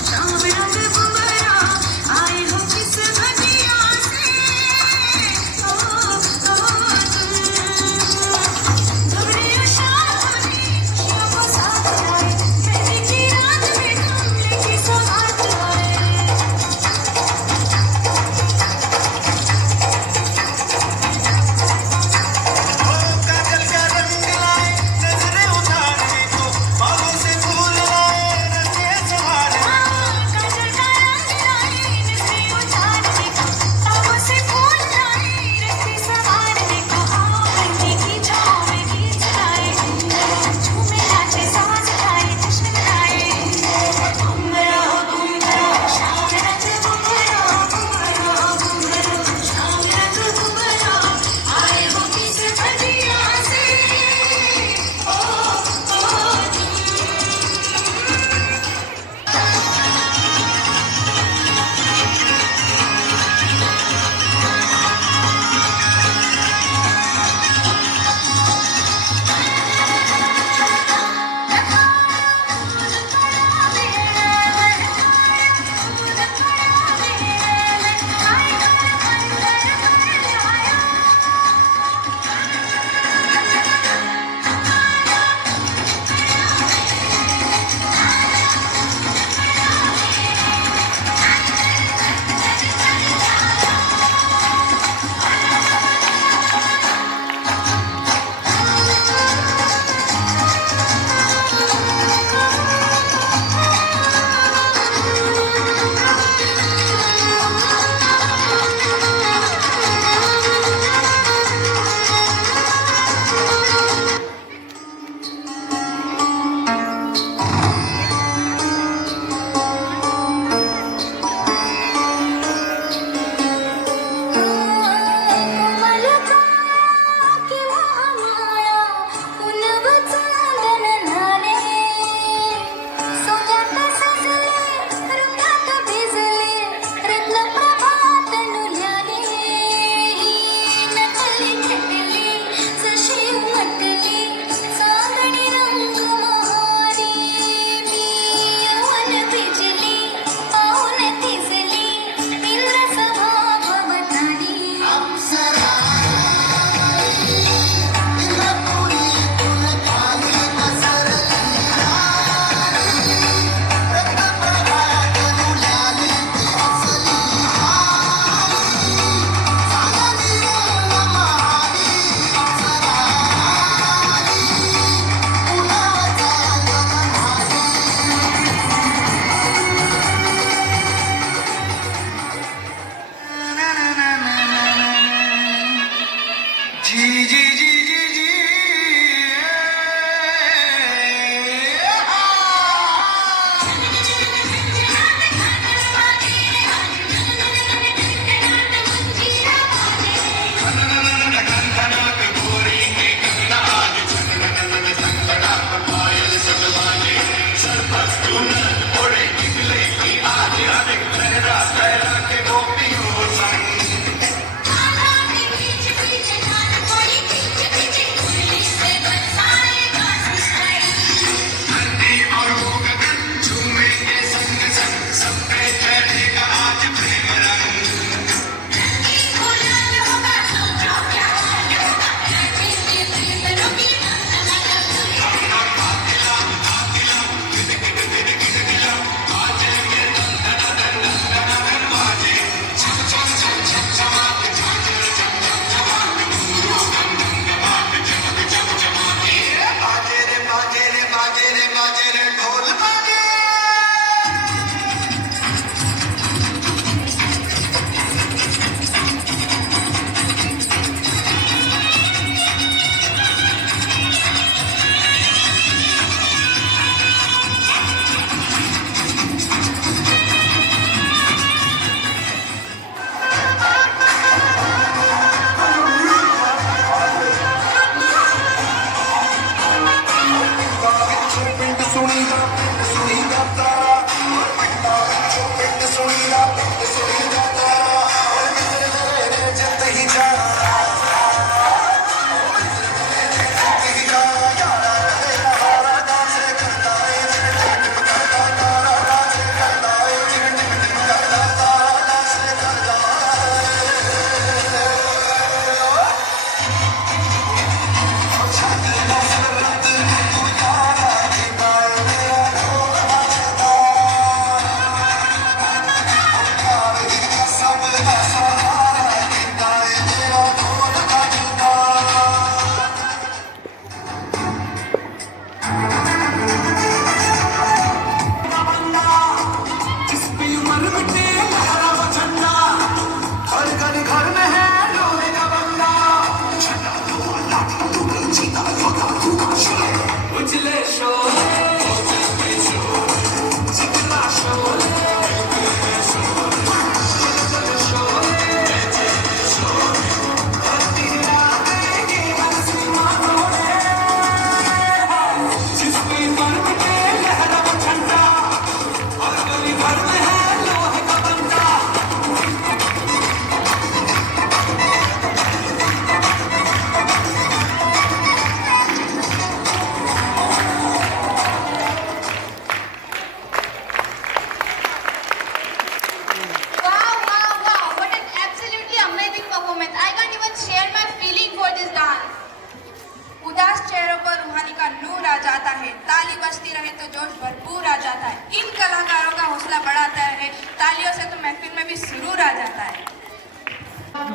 शाम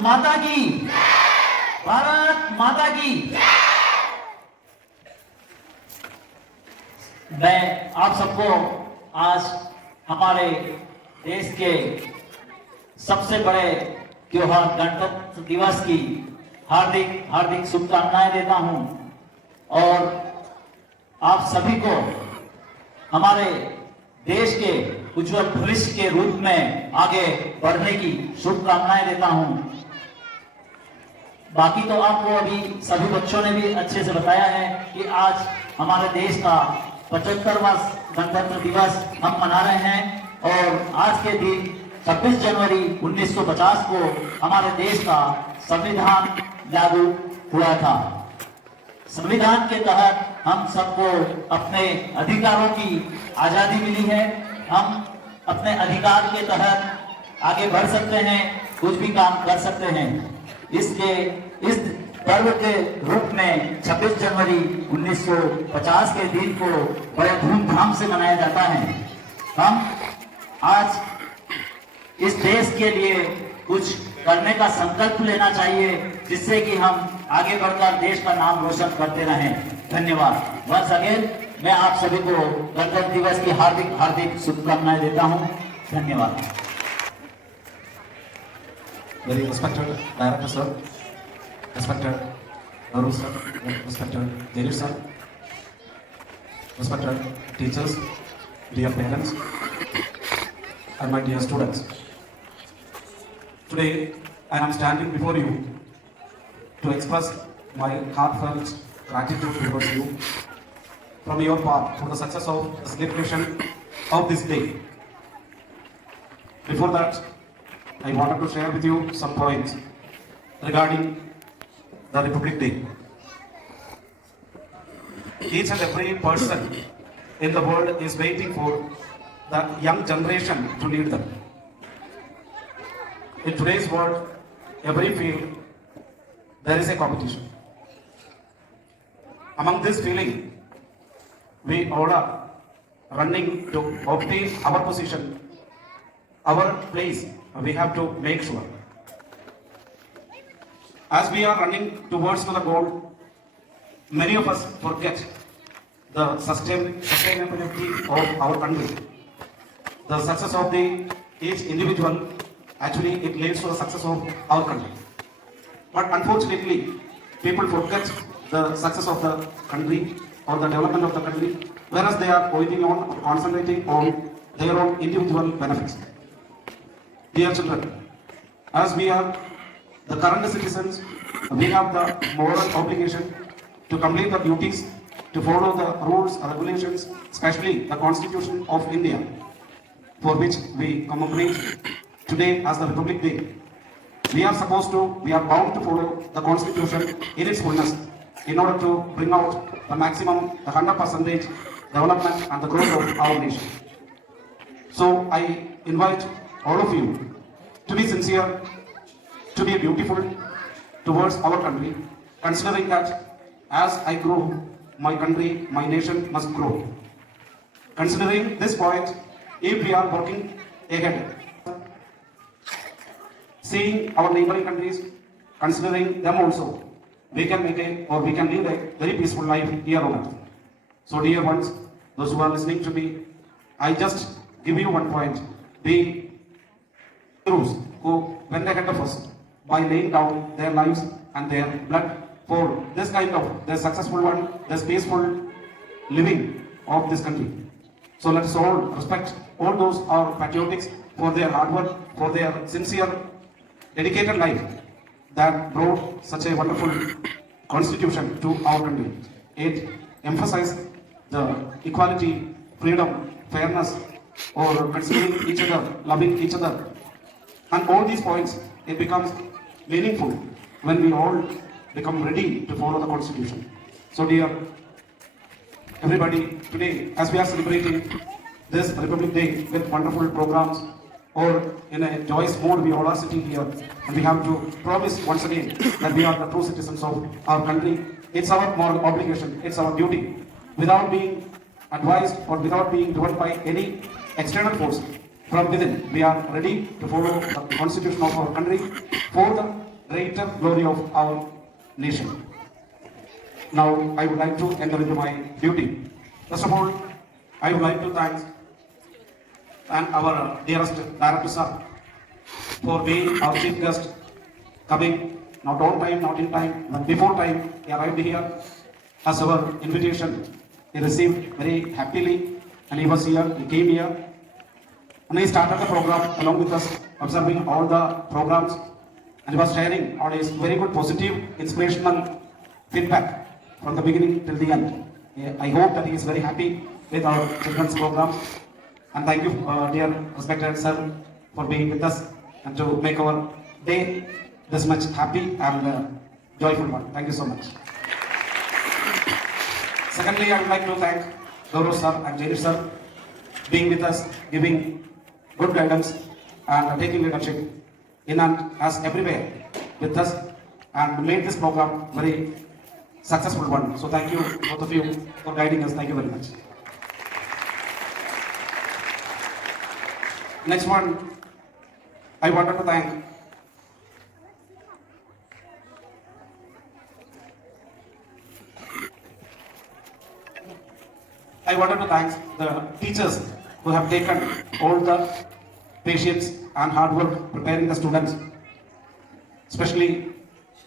माता की, भारत माता की। मैं आप सबको आज हमारे देश के सबसे बड़े त्योहार गणतंत्र दिवस की हार्दिक हार्दिक शुभकामनाएं देता हूं और आप सभी को हमारे देश के उज्जवल भविष्य के रूप में आगे बढ़ने की शुभकामनाएं देता हूं। बाकी तो आपको अभी सभी बच्चों ने भी अच्छे से बताया है कि आज हमारे देश का 75वां गणतंत्र दिवस हम मना रहे हैं और आज के दिन 26 जनवरी 1950 को हमारे देश का संविधान लागू हुआ था। संविधान के तहत हम सबको अपने अधिकारों की आजादी मिली है। हम अपने अधिकार के तहत आगे बढ़ सकते हैं, कुछ भी काम कर सकते हैं। इस पर्व के रूप में 26 जनवरी 1950 के दिन को बड़े धूमधाम से मनाया जाता है। हम आज इस देश के लिए कुछ करने का संकल्प लेना चाहिए जिससे कि हम आगे बढ़कर देश का नाम रोशन करते रहें। धन्यवाद। वंस अगेन मैं आप सभी को गणतंत्र दिवस की हार्दिक हार्दिक शुभकामनाएं देता हूं। धन्यवाद। Very respected Director Sir, respected Guru Sir, respected Jairu Sir, respected teachers, dear parents, and my dear students. Today I am standing before you to express my heartfelt gratitude towards you from your part for the success of the celebration of this day. Before that, I wanted to share with you some points regarding the Republic Day. Each and every person in the world is waiting for the young generation to lead them. In today's world, every field, there is a competition. Among this feeling, we all are running to obtain our position, our place. We have to make sure. As we are running towards the goal, many of us forget the sustainability of our country. The success of each individual, actually it leads to the success of our country. But unfortunately, people forget the success of the country or the development of the country, whereas they are concentrating on their own individual benefits. Dear children, as we are the current citizens, we have the moral obligation to complete the duties, to follow the rules and regulations, especially the Constitution of India, for which we commemorate today as the Republic Day. We are bound to follow the Constitution in its fullness in order to bring out the maximum, the 100% development and the growth of our nation. So I invite all of you to be sincere, to be beautiful towards our country, considering that as I grow, my country, my nation must grow. Considering this point, if we are working ahead, seeing our neighboring countries, considering them also, we can live a very peaceful life here on earth. So dear ones, those who are listening to me, I just give you one point. Be heroes who went ahead of us by laying down their lives and their blood for this kind of the successful one, this peaceful living of this country. So let us all respect all those who are patriotics for their hard work, for their sincere, dedicated life that brought such a wonderful constitution to our country. It emphasized the equality, freedom, fairness, or considering each other, loving each other. And all these points, it becomes meaningful when we all become ready to follow the Constitution. So dear everybody, today as we are celebrating this Republic Day with wonderful programs, or in a joyous mood, we all are sitting here and we have to promise once again that we are the true citizens of our country. It's our moral obligation, it's our duty, without being advised or without being driven by any external force. From within, we are ready to follow the constitution of our country for the greater glory of our nation. Now, I would like to enter into my duty. First of all, I would like to thank our dearest director sir for being our chief guest, coming not on time, not in time, but before time. He arrived here as our invitation. He received very happily, and he was here. He came here, and he started the program along with us, observing all the programs, and he was sharing all his very good, positive, inspirational feedback from the beginning till the end. I hope that he is very happy with our children's program. And thank you, dear respected sir, for being with us and to make our day this much happy and joyful one. Thank you so much. Secondly, I would like to thank Gaurav sir and Jaideep sir being with us, giving good guidance and taking leadership in and as everywhere with us and made this program very successful one. So thank you both of you for guiding us. Thank you very much. Next one, I wanted to thank the teachers who have taken all the patience and hard work preparing the students, especially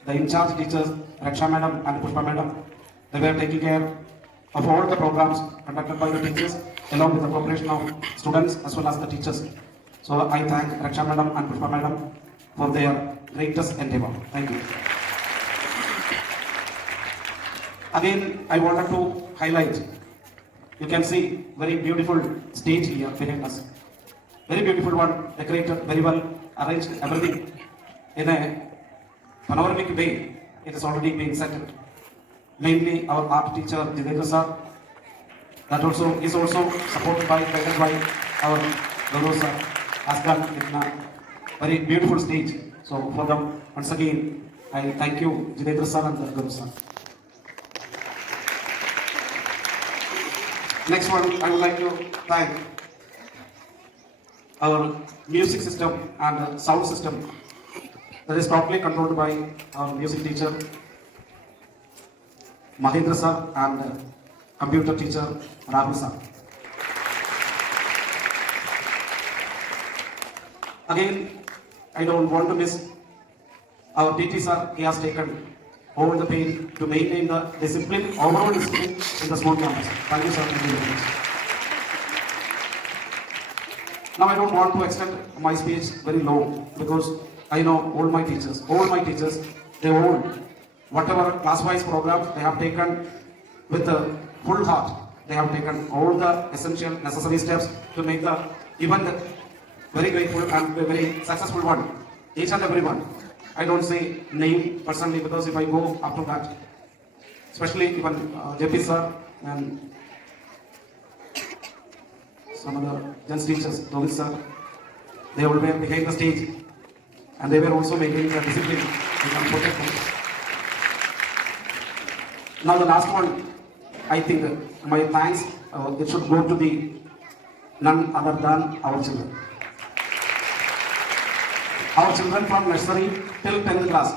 the in-charge teachers, Raksha madam and Pushpa madam. They were taking care of all the programs conducted by the teachers along with the cooperation of students as well as the teachers. So I thank Raksha madam and Pushpa madam for their greatest endeavor. Thank you. Again, I wanted to highlight, you can see very beautiful stage here behind us. Very beautiful one, decorated, very well arranged, everything in a panoramic way. It is already being settled. Mainly our art teacher Jidendra sir, that also is also supported by, guided by our Gaurav sir, has done in a very beautiful stage. So for them, once again, I thank you Jidendra sir and Gaurav sir. Next one, I would like to thank our music system and sound system that is totally controlled by our music teacher Mahendra sir and computer teacher Rahul sir. Again, I don't want to miss our PT sir. He has taken over the pain to maintain the discipline, overall discipline in the small campus. Thank you sir. Thank you very much. Now I don't want to extend my speech very long because I know all my teachers, they all, whatever class-wise programs they have taken with a full heart, they have taken all the essential necessary steps to make the event very grateful and very successful one. Each and every one. I don't say name personally because if I go after that, especially even JP sir and some other gents teachers, Rohit sir, they all were behind the stage and they were also maintaining the discipline and protection. Now the last one, I think my thanks, it should go to the none other than our children. Our children from nursery till 10th class,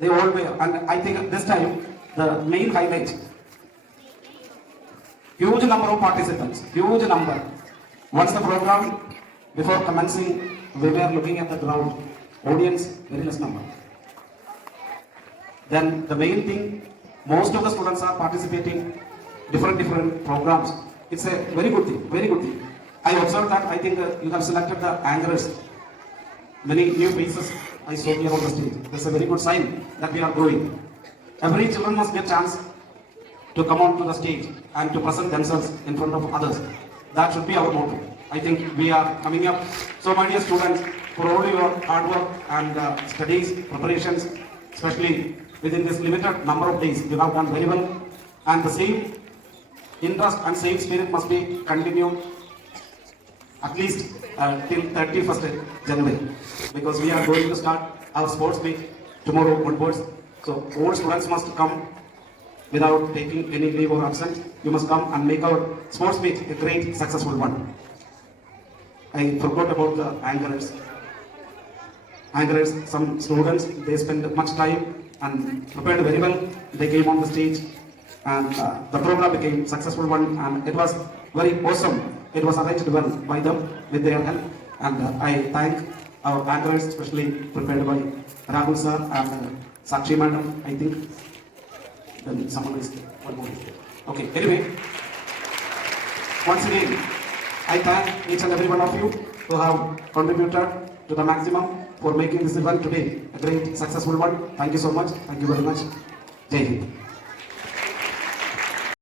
they all were, and I think this time the main highlight, huge number of participants, huge number. Once the program, before commencing, we were looking at the ground, audience, very less number. Then the main thing, most of the students are participating different programs. It's a very good thing, very good thing. I observed that, I think you have selected the anchors. Many new faces I saw here on the stage. That's a very good sign that we are growing. Every children must get a chance to come on to the stage and to present themselves in front of others. That should be our motto. I think we are coming up. So my dear students, for all your hard work and studies, preparations, especially within this limited number of days, you have done very well. And the same interest and same spirit must be continued at least till 31st January, because we are going to start our sports meet tomorrow onwards. So all students must come without taking any leave or absence. You must come and make our sports meet a great successful one. I forgot about the anchors. anchors, some students, they spent much time and prepared very well. They came on the stage and the program became successful one, and it was very awesome. It was arranged well by them with their help, and I thank our anchors, especially prepared by Rahul sir and Sakshi madam, I think. Then someone is one more. Okay, anyway, once again, I thank each and every one of you who have contributed to the maximum for making this event today a great successful one. Thank you so much. Thank you very much. Jai Hind.